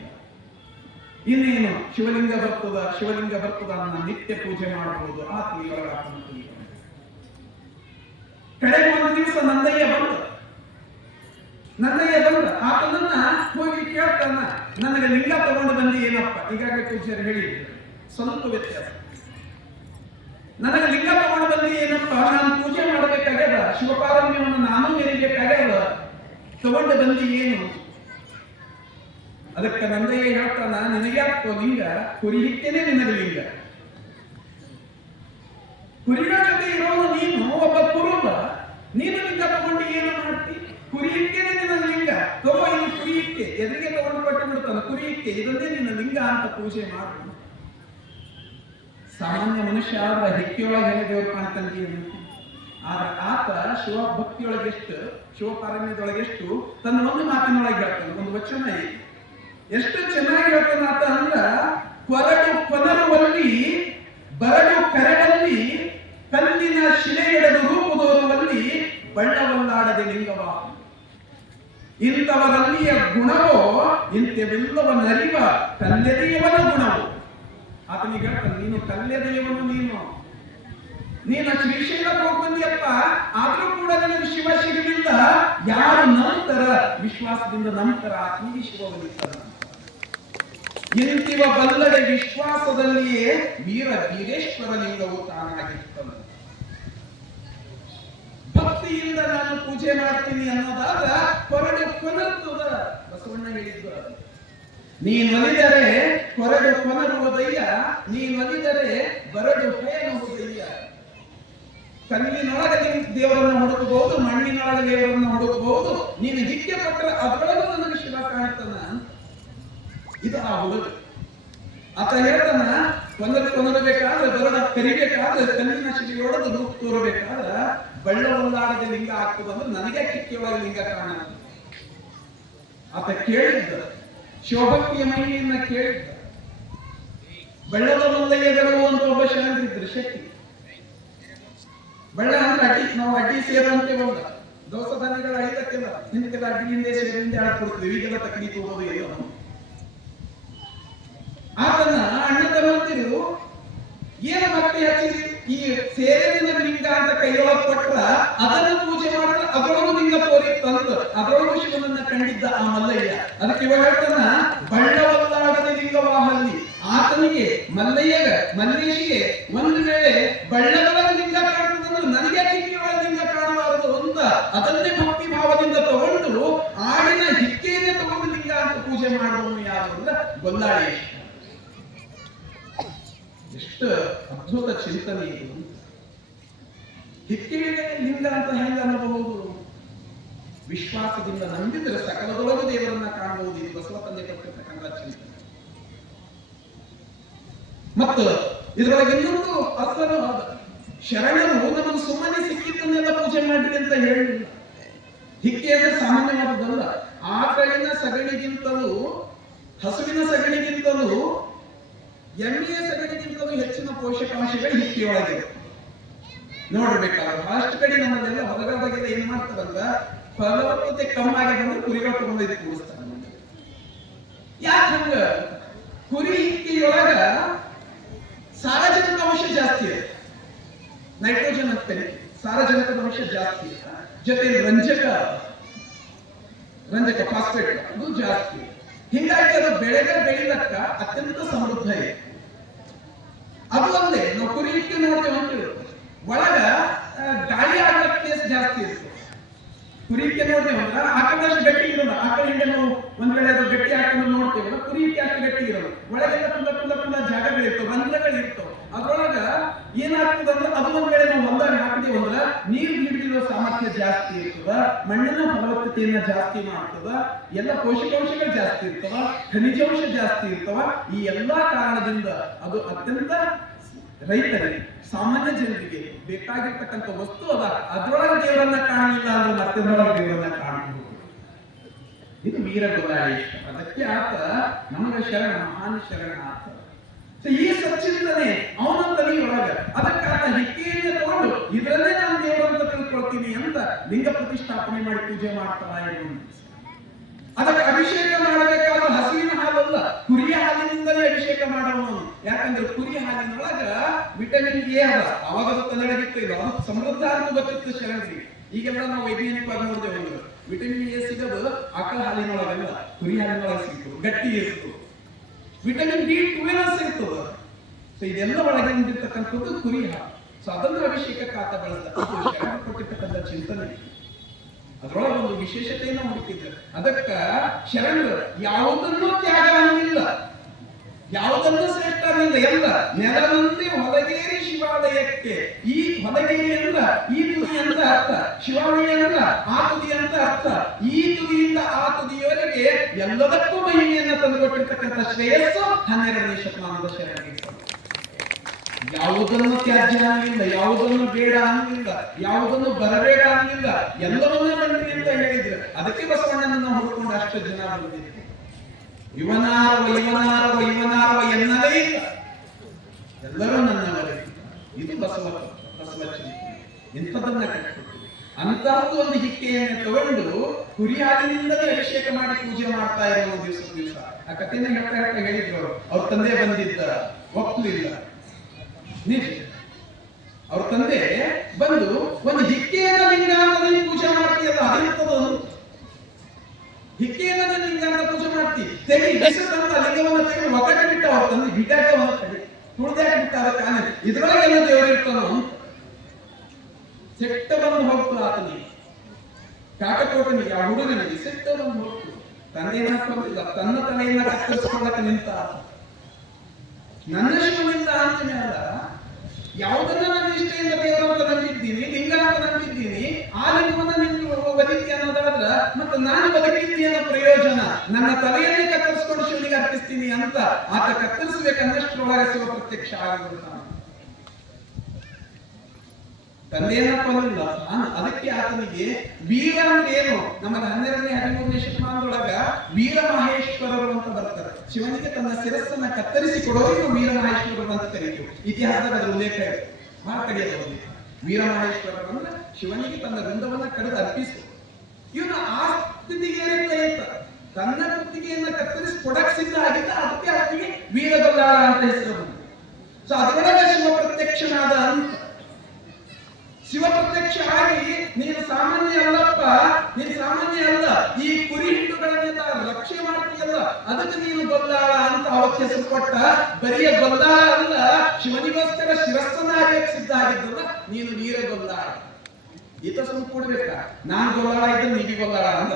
ಇನ್ನೇನು ಶಿವಲಿಂಗ ಬರ್ತದ, ಶಿವಲಿಂಗ ಬರ್ತದ ಅನ್ನ ನಿತ್ಯ ಪೂಜೆ ಮಾಡಬಹುದು. ಆ ತೀವ್ರ ಕಡೆಗೆ ಒಂದು ದಿವಸ ನಂದಯ್ಯ ಬಂದ. ಆತನನ್ನ ಹೋಗಿ ಕೇಳ್ತಾನ, ನನಗೆ ಲಿಂಗ ತಗೊಂಡು ಬಂದಿ ಏನಪ್ಪ? ಈಗಾಗಲೇ ಪೂಜ್ಯರು ಹೇಳಿದ್ರು, ಸ್ವಲ್ಪ ವ್ಯತ್ಯಾಸ. ನನಗೆ ಲಿಂಗ ತಗೊಂಡು ಬಂದಿ ಏನಪ್ಪ? ನಾನು ಪೂಜೆ ಮಾಡಬೇಕಾಗ್ಯದ, ಶಿವಪಾರಮ್ಯವನ್ನು ನಾನು ಮೆರಿಬೇಕಾಗ್ಯದ, ತಗೊಂಡು ಬಂದಿ ಏನು? ಅದಕ್ಕೆ ನಂದಯ್ಯ ಹೇಳ್ತಾನ, ನಿನಗ್ಯಾಕೋ ಲಿಂಗ? ಕುರಿ ಹಿಕ್ಕೇನೆ ನಿನಗೆ ಲಿಂಗ. ಕುರಿಗಳ ಜೊತೆ ಇರೋನು ನೀನು, ಒಬ್ಬ ಕುರುಬ, ನೀನು ಲಿಂಗ ತಗೊಂಡು ಏನು ಮಾಡ್ತಿ? ಹಿಕ್ಕೆ ಇದನ್ನೇ ನೀನು ಲಿಂಗ ಅಂತ ಪೂಜೆ ಮಾಡು. ಸಾಮಾನ್ಯ ಮನುಷ್ಯ ಆದ್ರೆ ಹಿಕ್ಕಿಯೊಳಗೆ ಹೇಗೆ ದೇವರು ಕಾಣ್ತಾನೆ. ಆದ್ರೆ ಆತ ಶಿವಭಕ್ತಿಯೊಳಗೆಷ್ಟು, ಶಿವಪಾರಮ್ಯದೊಳಗೆಷ್ಟು ತನ್ನ ಒಂದು ಮಾತಿನೊಳಗೆ ಹೇಳ್ತಾನೆ, ಒಂದು ವಚನ ಇದೆ. ಎಷ್ಟು ಚೆನ್ನಾಗಿ ಹೇಳ್ತಾನೆ ಆತ ಅಂದ್ರ, ಕೊರಡು ಕೊನರುವಲ್ಲಿ ಬರಡು ಕರಡಲ್ಲಿ ಕಲ್ಲಿನ ಶಿಲೆಯೆಡೆದು ರೂಪುದೋರುವಲ್ಲಿ ಬಣ್ಣವಲ್ಲಾಡದೆ ಲಿಂಗವ. ಇಂಥವರಲ್ಲಿಯ ಗುಣವೋ ಇಂಥವೆಲ್ಲವ ನರಿವ ಕಲ್ಲೆದೆಯವನ ಗುಣವು. ಆತನಿಗೆ ಹೇಳ್ತಾನೆ, ನೀನು ಕಲ್ಲೆದೆಯವನು, ನೀನು ಶ್ರೀಶೈಲಕ್ಕೆ ಹೋಗ್ಬಂದಿಯಪ್ಪ, ಆದ್ರೂ ಕೂಡ ನಿನಗೆ ಶಿವ ಸಿಗಲಿಲ್ಲ. ಯಾರು ನಂತರ ವಿಶ್ವಾಸದಿಂದ ನಂತರ ಆತ್ಮೀಯ ಶಿವ ಒಲಿತಾನೆ. ಇಂತಿವ ಬಲ್ಲಡೆ ವಿಶ್ವಾಸದಲ್ಲಿಯೇ ವೀರ ವೀರೇಶ್ವರ ಲಿಂಗವು ತಾನಾಗಿರ್ತದೆ. ಭಕ್ತಿಯಿಂದ ನಾನು ಪೂಜೆ ಮಾಡ್ತೀನಿ ಅನ್ನೋದಾಗ ಕೊರಡು ಕೊನರ್ತದ. ಬಸವಣ್ಣ ಹೇಳಿದ್ದು ಅದು. ನೀನೊಲಿದರೆ ಕೊರಡು ಕೊನರುವುದಯ್ಯ, ನೀನೊಲಿದರೆ ಬರಡು ಭಯನುವುದಯ್ಯ. ಕಲ್ಲಿನೊಳಗೆ ದೇವರನ್ನ ಹುಡುಕಬಹುದು, ಮಣ್ಣಿನೊಳಗೆ ದೇವರನ್ನ ಹುಡುಕಬಹುದು. ನೀನು ಹಿಕ್ಕೆ ಪಟ್ಟರೆ ಅದರೊಳಗೂ ನನಗೆ ಶಿವ ಕಾಣ್ತಾನ. ಇದು ಆ ಹುಡುಗ. ಆತ ಹೇಳ್ತಾನ, ಕೊನರಬೇಕಾದ್ರೆ ಬರಡ ಕರಿಬೇಕಾದ್ರೆ ಕಲ್ಲಿನ ಶಿಲೆಯೊಳಗೆ ರೂಪ ತೋರಬೇಕಾದ್ರೆ ಬಳ್ಳವಲ್ಲಾಡದ ಲಿಂಗ ಆಗ್ತದಂದ್ರೆ ನನಗೆ ಕಿಕ್ಕಿಯೊಳಗೆ ಲಿಂಗ ಕಾಣ. ಆತ ಕೇಳಿದ್ದ, ಶಿವಭಕ್ತಿಯ ಮಹಿಮೆಯನ್ನ ಕೇಳಿದ್ದ. ಬಳ್ಳದ ಮಲ್ಲಯ್ಯಗಳು ಅಂತ ಒಬ್ಬ ಶರಣರಿದ್ರು, ಶಕ್ತಿ. ಬಳ್ಳ ಅಂದ್ರೆ ಅಡ್ಡಿ, ನಾವು ಅಡ್ಡಿ ಸೇರುವಂತೆ ಬಂದ ದೋಸ ಧಾನ್ಯಗಳ ಐದಕ್ಕೆಲ್ಲ ಹಿಂದಕ್ಕೆಲ್ಲ ಅಡ್ಡಿ ಹಿಂದೆ ಸೇರಿಂದ ಆಡ್ಕೊಡ್ತೀವಿ. ಈಗೆಲ್ಲ ತಕ್ಕಡಿ ತಗೋದು ಇಲ್ಲ. ಆತನ ಅಣ್ಣ ತಮ್ಮಂದಿರು ಏನು ಭಕ್ತಿ ಹಚ್ಚಿರಿ, ಈ ಸೇರಿನ ಲಿಂಗ ಅಂತ ಕೈಯೊಳಗೆ ಕೊಟ್ರ ಅದನ್ನು ಪೂಜೆ ಮಾಡಿದ್ರೆ ಅದರೊಳಗೂ ಲಿಂಗ ತೋರಿತ್ತಂತ ಅದರೊಳಗೂ ಶಿವನನ್ನ ಕಂಡಿದ್ದ ಆ ಮಲ್ಲಯ್ಯ. ಅದಕ್ಕೆ ಇವಾಗ ಹೇಳ್ತಾನ, ಬಳ್ಳವಲ್ಲಾಡದ ಲಿಂಗವಾಹಲ್ಲಿ. ಆತನಿಗೆ ಮಲ್ಲೇಶಿಗೆ ಒಂದು ವೇಳೆ ಬಳ್ಳಗಳ ಲಿಂಗ ಕಾಣುವುದಂದ್ರೆ ನನಗೆ ಕಿಕ್ಕಿಯೊಳ ಲಿಂಗ ಕಾಣಬಾರದು ಅಂತ ಅದನ್ನೇ ಭಕ್ತಿ ಭಾವದಿಂದ ತಗೊಂಡು ಆಡಿನ ಹಿಕ್ಕೆಯನ್ನೇ ತಗೊಂಡು ಲಿಂಗ ಅಂತ ಪೂಜೆ ಮಾಡುವನು ಯಾರು ಅಂದ್ರೆ ಗೊಲ್ಲಾಳಿ. ಎಷ್ಟು ಅದ್ಭುತ ಚಿಂತನೆ ಇದು. ಹಿಕ್ಕಿಗೆ ಲಿಂಗ ಅಂತ ಹೆಂಗ ಅನ್ನಬಹುದು? ವಿಶ್ವಾಸದಿಂದ ನಂಬಿದರೆ ಸಕಲದೊಳಗೂ ದೇವರನ್ನ ಕಾಣಬಹುದು. ಇದು ಬಸವ ತಂದೆ ಕೊಟ್ಟಿರ್ತಕ್ಕಂಥ ಚಿಂತನೆ. ಮತ್ತು ಇದರೊಳಗೆ ಇನ್ನೊಂದು ಅರ್ಥನೂ ಅದ. ಶರಣರು ನಮಗೆ ಸುಮ್ಮನೆ ಸಿಕ್ಕಿದ್ದನ್ನೆಲ್ಲ ಪೂಜೆ ಮಾಡಿರಿ ಅಂತ ಹೇಳಿಲ್ಲ. ಹಿಕ್ಕೆ ಅಂದ್ರೆ ಸಾಮಾನ್ಯವಾದದ್ದಲ್ಲ. ಆಕಳಿನ ಸಗಣಿಗಿಂತಲೂ, ಹಸುವಿನ ಸಗಣಿಗಿಂತಲೂ, ಎಮ್ಮೆಯ ಸಗಣಿಗಿಂತಲೂ ಹೆಚ್ಚಿನ ಪೋಷಕಾಂಶಗಳು ಹಿಕ್ಕಿಯೊಳಗೆ ನೋಡ್ಬೇಕಾದ್ರೆ. ಅಷ್ಟು ಕಡೆ ನಮ್ಮಲ್ಲೆಲ್ಲ ಹೊರಗಡೆಗೆಲ್ಲ ಏನ್ ಮಾಡ್ತಾರಲ್ಲ, ಫಲವತ್ತತೆ ಕಮ್ಮಾಗಿ ಬಂದ್ರೆ ಕುರಿಗಳು ತಗೊಂಡೈದು ಕೂಡಿಸ್ತಾರೆ. ಯಾಕೆ ಹಂಗ? ಕುರಿ ಹಿಕ್ಕಿಯೊಳಗ ಸಾರಜನಕ ಅಂಶ ಜಾಸ್ತಿ ಇದೆ, ನೈಟ್ರೋಜನ್ ಅಂತಾನೆ ಸಾರಜನಕದ ಅಂಶ ಜಾಸ್ತಿ ಇದೆ. ಜೊತೆ ರಂಜಕ ಫಾಸ್ಫೇಟ್ ಅದು ಜಾಸ್ತಿ. ಹೀಗಾಗಿ ಅದು ಬೆಳಿಲಕ್ಕ ಅತ್ಯಂತ ಸಮೃದ್ಧ ಇದೆ. ಅದು ಅಲ್ಲದೆ ನಾವು ಕುರಿ ಹಿಕ್ಕಿ ನೋಡ್ತೇವೆ ಅಂತ ಒಳಗ ಗಾಳಿ ಆಗೋ ಕೇಸ್ ಜಾಸ್ತಿ ಇರುತ್ತೆ. ಕುರಿ ಹಿಕ್ಕಿ ನೋಡ್ತೇವೆ ಅಂದ್ರೆ ಆಕಳಷ್ಟು ಗಟ್ಟಿ ಇರೋಲ್ಲ. ಆಕಳ ಹಿಂದೆ ನಾವು ಒಂದ್ ವೇಳೆ ಅದು ಗಟ್ಟಿ ಹಾಕೊಂಡು ನೋಡ್ತೇವಲ್ಲ, ಕುರಿ ಹಿಕ್ಕಿ ಅಷ್ಟು ಗಟ್ಟಿ ಇರೋಲ್ಲ. ಒಳಗೆಲ್ಲ ಕುಂದ ಜಾಗಗಳಿರ್ತವೆ, ರಂಧ್ರಗಳಿರ್ತವೆ. ಅದ್ರೊಳಗ ಏನಾಗ್ತದೆ ಅಂದ್ರೆ ಅದು ಒಂದ್ ವೇಳೆ ನಾವು ಹೊಲದಾಗ ಹಾಕಿದೀವಿ ಅಂದ್ರೆ ನೀರು ಹಿಡಿದಿರೋ ಸಾಮರ್ಥ್ಯ ಜಾಸ್ತಿ ಇರ್ತದ, ಮಣ್ಣಿನ ಫಲವತ್ತತೆಯನ್ನ ಜಾಸ್ತಿ ಮಾಡ್ತದ, ಎಲ್ಲ ಪೋಷಕಾಂಶಗಳು ಜಾಸ್ತಿ ಇರ್ತವ, ಖನಿಜಾಂಶ ಜಾಸ್ತಿ ಇರ್ತವ. ಈ ಎಲ್ಲಾ ಕಾರಣದಿಂದ ಅದು ಅತ್ಯಂತ ರೈತರಿಗೆ, ಸಾಮಾನ್ಯ ಜನರಿಗೆ ಬೇಕಾಗಿರ್ತಕ್ಕಂಥ ವಸ್ತು ಅದ. ಅದ್ರೊಳಗೆ ದೇವರನ್ನ ಕಾಣಲಿಲ್ಲ ಅಂದ್ರೆ ಮತ್ತೊಂದರೊಳಗೆ ದೇವರನ್ನ ಕಾಣಬಹುದು. ಇದು ವೀರ ಗೊಲ್ಲಾಳಿ. ಅದಕ್ಕೆ ಆತ ನಮಗೆ ಶರಣ, ಮಹಾನ್ ಶರಣ ಆತ. ಈ ಸಚ್ಚಿಂತನೆ ಅವನ ತಲೆಯೊಳಗ. ಅದಕ್ಕೆ ಆತ ಹಿಕ್ಕೆಯನ್ನೇ ತಗೊಂಡು ಇದರಲ್ಲೇ ನಾನು ದೇವರಂತ ತಿಳ್ಕೊಳ್ತೀನಿ ಅಂತ ಲಿಂಗ ಪ್ರತಿಷ್ಠಾಪನೆ ಮಾಡಿ ಪೂಜೆ ಮಾಡ್ತಾರ. ಅದಕ್ಕೆ ಅಭಿಷೇಕ ಮಾಡಬೇಕಾದ್ರೆ ಹಸುವಿನ ಹಾಲಲ್ಲ, ಕುರಿಯ ಹಾಲಿನಿಂದಲೇ ಅಭಿಷೇಕ ಮಾಡೋನು. ಯಾಕಂದ್ರೆ ಕುರಿಯ ಹಾಲಿನೊಳಗ ವಿಟಮಿನ್ ಎ ಅದ. ಅವಾಗ ಅದು ತಲೆಗಿತ್ತು, ಇದು ಅದು ಸಮೃದ್ಧ ಅಂತ ಗೊತ್ತಿತ್ತು ಶರಣರಿಗೆ. ಈಗೆಲ್ಲ ನಾವು ವೈಜ್ಞಾನಿಕವಾಗಿ ನೋಡ್ತೇವೆ ಅಂದ್ರೆ ವಿಟಮಿನ್ ಎ ಸಿಗೋದು ಆಕಳ ಹಾಲಿನೊಳಗಲ್ಲ, ಕುರಿ ಹಾಲಿನೊಳಗೆ ಸಿಗ್ತದೆ, ಗಟ್ಟಿ ಇರ್ತದೆ. ವಿಟಮಿನ್ B12 ಸಿಗ್ತದೆ. ಸೊ ಇದೆಲ್ಲ ಒಳಗಿರ್ತಕ್ಕಂಥದ್ದು ಕುರಿ ಹಾಲು. ಸೊ ಅದನ್ನು ಅಭಿಷೇಕಕ್ಕೆ ಆತ ಬಳಸ್ತಾರೆ. ಶರಣ ಕೊಟ್ಟಿರ್ತಕ್ಕಂಥ ಚಿಂತನೆ ಅದರೊಳಗೆ ಒಂದು ವಿಶೇಷತೆಯನ್ನು ಹುಡುಕಿದ್ದಾರೆ. ಅದಕ್ಕ ಶರಣರು ಯಾವುದನ್ನೂ ತ್ಯಾಗ ಅನ್ನಿಲ್ಲ, ಯಾವುದನ್ನು ಶ್ರೇಷ್ಠ ಅನ್ನಿಲ್ಲ. ಎಲ್ಲ ನೆಲದಂತೆ ಹೊಲಗೇರಿ ಶಿವಾಲಯಕ್ಕೆ. ಈ ಹೊಲಗೇರಿ ಎಲ್ಲ ಈ ದುನಿಯ ಅಂತ ಅರ್ಥ, ಶಿವಾಮಿ ಅಂದ್ರೆ ಆ ತುದಿ ಅಂತ ಅರ್ಥ. ಈ ತುದಿಯಿಂದ ಆ ತುದಿಯವರೆಗೆ ಎಲ್ಲದಕ್ಕೂ ಮಹಿಮೆಯನ್ನ ತಂದುಕೊಟ್ಟಿರ್ತಕ್ಕಂಥ ಶ್ರೇಯಸ್ಸು 12ನೇ ಶತಮಾನದ ಶರಣರಿಗೆ. ಯಾವುದನ್ನು ತ್ಯಾಜ್ಯ ಅನ್ನಲಿಲ್ಲ, ಯಾವುದನ್ನು ಬೇಡ ಅನ್ನಲಿಲ್ಲ, ಯಾವುದನ್ನು ಬರಬೇಡ ಅನ್ನಲಿಲ್ಲ, ಎಲ್ಲವನ್ನೂ ಬನ್ನಿ ಅಂತ ಹೇಳಿದ್ರು. ಅದಕ್ಕೆ ಬಸವಣ್ಣನನ್ನು ಹುಡುಕೊಂಡು ಅಷ್ಟು ಜನ ಬಂದಿದ್ರು. ಇವನಾರವ ಇವನಾರವ ಇವನಾರವ ಎನ್ನಲೇ ಇಲ್ಲ, ಎಲ್ಲರೂ ನನ್ನವರೇ. ಇದು ಬಸವ ಚಿಂತನೆ. ಇಂಥದನ್ನ ಕಟ್ಟಿಕೊಟ್ಟಿದೆ. ಅಂತಹದ್ದು ಒಂದು ಹಿಕ್ಕೆಯನ್ನು ತಗೊಂಡು ಕುರಿಯಾದಿನಿಂದಲೇ ಅಭಿಷೇಕ ಮಾಡಿ ಪೂಜೆ ಮಾಡ್ತಾ ಇರೋ ದಿವಸ ಆ ಕಥೆನ ಹೇಳ್ತಾ ಹೇಳಿದ್ರು. ಅವ್ರ ತಂದೆ ಬಂದಿದ್ದ, ಒಪ್ಪಲಿಲ್ಲ. ನಿಜ, ಅವ್ರ ತಂದೆ ಬಂದು ಒಂದು ಹಿಕ್ಕೆಯನ್ನ ಲಿಂಗ ಅಂತ ನೀನು ಪೂಜೆ ಮಾಡ್ತೀಯಲ್ಲ, ಅದಂತದ್ದು ಹಿಕ್ಕೆಯನ್ನ ಲಿಂಗ ಅಂತ ಪೂಜೆ ಮಾಡ್ತಿ, ತೆಗಿ ಬಿಸಿದಂತ ಲಿಂಗವನ್ನ ತೆಗೆದು ಒಕ್ಕಟ ಬಿಟ್ಟ. ಅವ್ರ ತಂದೆ ಬಿಟ್ಟಾಗ ತುಳಿದಾಕ ಬಿಟ್ಟ. ಅದಕ್ಕೆ ಇದ್ರೊಳಗೆಲ್ಲ ದೇವರಿರ್ತಾನೋ ಅಂತ ಸೆಟ್ಟ ಬಂದು ಹೋಗ್ತು ಆತನಿಗೆ, ಕಾಕಕೋಟನಿಗೆ, ಆ ಹುಡುಗನಿಗೆ ಸೆಟ್ಟ ಬಂದು ಹೋಗ್ತು. ತಂದೆಯನ್ನ ಹಾಕೊಂಡಿಲ್ಲ, ತನ್ನ ತಲೆಯನ್ನ ಕತ್ತರಿಸಿಕೊಳ್ಳಕ್ಕೆ ನಿಂತ ಆತ. ನನ್ನ ಶಿವನಿಂದ ಅಂತಾನೆ ಅಲ್ಲ, ಯಾವುದನ್ನ ನಾನು ಇಷ್ಟೆಯಿಂದ ದೇವರಂತ ನಂಬಿದ್ದೀನಿ, ಲಿಂಗ ಅಂತ ನಂಬಿದ್ದೀನಿ, ಆ ಲಿಂಗವನ್ನ ನಿನ್ನ ಬದುಕಿ ಅನ್ನೋದಾದ್ರ ಮತ್ತೆ ನಾನು ಬದುಕಿದ್ದೀನಿ ಅನ್ನೋ ಪ್ರಯೋಜನ. ನನ್ನ ತಲೆಯನ್ನೇ ಕತ್ತರಿಸಿಕೊಂಡು ಶಿವನಿಗೆ ಅರ್ಪಿಸ್ತೀನಿ ಅಂತ ಆತ ಕತ್ತರಿಸಬೇಕನ್ನಷ್ಟರೊಳಗೆ ಶಿವ ಪ್ರತ್ಯಕ್ಷ ಆಗಿಬಿಡ್ತಾನೆ. ತಂದೆಯನ್ನ ಕೊಲ್ಲಿಲ್ಲ, ಅದಕ್ಕೆ ಆತನಿಗೆ ವೀರ ಅಂದ್ರೆ ಏನು? ನಮಗೆ 12ನೇ 13ನೇ ಶತಮಾನದೊಳಗ ವೀರ ಮಹೇಶ್ವರರು ಅಂತ ಬರ್ತಾರೆ. ಶಿವನಿಗೆ ತನ್ನ ಶಿರಸ್ಸನ್ನ ಕತ್ತರಿಸಿ ಕೊಡೋರು ವೀರ ಮಹೇಶ್ವರರು ಅಂತ ಕರೀತೀವಿ. ಇತಿಹಾಸದಾಗ ಅದರ ಉಲ್ಲೇಖ ಇದೆ, ಬಹಳ ಕಡೆಯಲ್ಲ. ವೀರ ಮಹೇಶ್ವರರು ಅಂದ್ರೆ ಶಿವನಿಗೆ ತನ್ನ ವೃಂದವನ್ನ ಕಡಿದು ಅರ್ಪಿಸು. ಇವನು ಆ ಸ್ಥಿತಿಗೆ ಏರಿತ ತನ್ನ ಕುತ್ತಿಗೆಯನ್ನ ಕತ್ತರಿಸಿ ಕೊಡಕ್ ಸಿದ್ಧ ಆಗಿದ್ದ. ಅದಕ್ಕೆ ಆತನಿಗೆ ವೀರಗೊಲ್ಲಾಳ ಅಂತ ಹೆಸರು ಬಂತು. ಸೊ ಅದರೊಳಗೆ ಶಿವ ಪ್ರತ್ಯಕ್ಷನಾದ ಅಂತ. ಶಿವ ಪ್ರತ್ಯಕ್ಷ ಆಗಿ ನೀನು ಸಾಮಾನ್ಯ ಅಲ್ಲಪ್ಪ, ನೀನು ಸಾಮಾನ್ಯ ಅಲ್ಲ, ಈ ಕುರಿ ಹಿಂಡುಗಳನ್ನೆಲ್ಲ ರಕ್ಷೆ ಮಾಡ್ತೀಯಲ್ಲ, ಅದಕ್ಕೆ ನೀನು ಗೊಲ್ಲಾಳ ಅಂತ ಅವಕ್ಕೆ ಹೆಸರು ಕೊಟ್ಟ. ಬರಿಯ ಗೊಲ್ಲಾಳ ಅಲ್ಲ, ಶಿವನಿಗೋಸ್ಕರ ಶಿರಸ್ಸನ್ನ ಹಾಕಕ್ಕೆ ಸಿದ್ಧ ಆಗಿದ್ದಲ್ಲ, ನೀನು ವೀರ ಗೊಲ್ಲಾಳ. ಈತ ಸುಮ್ಮನೆ ಕೊಡ್ಬೇಕ, ನಾನು ಗೊಲ್ಲಾಳ ಇದ್ದರೆ ನೀನು ಗೊಲ್ಲಾಳ ಅಂದ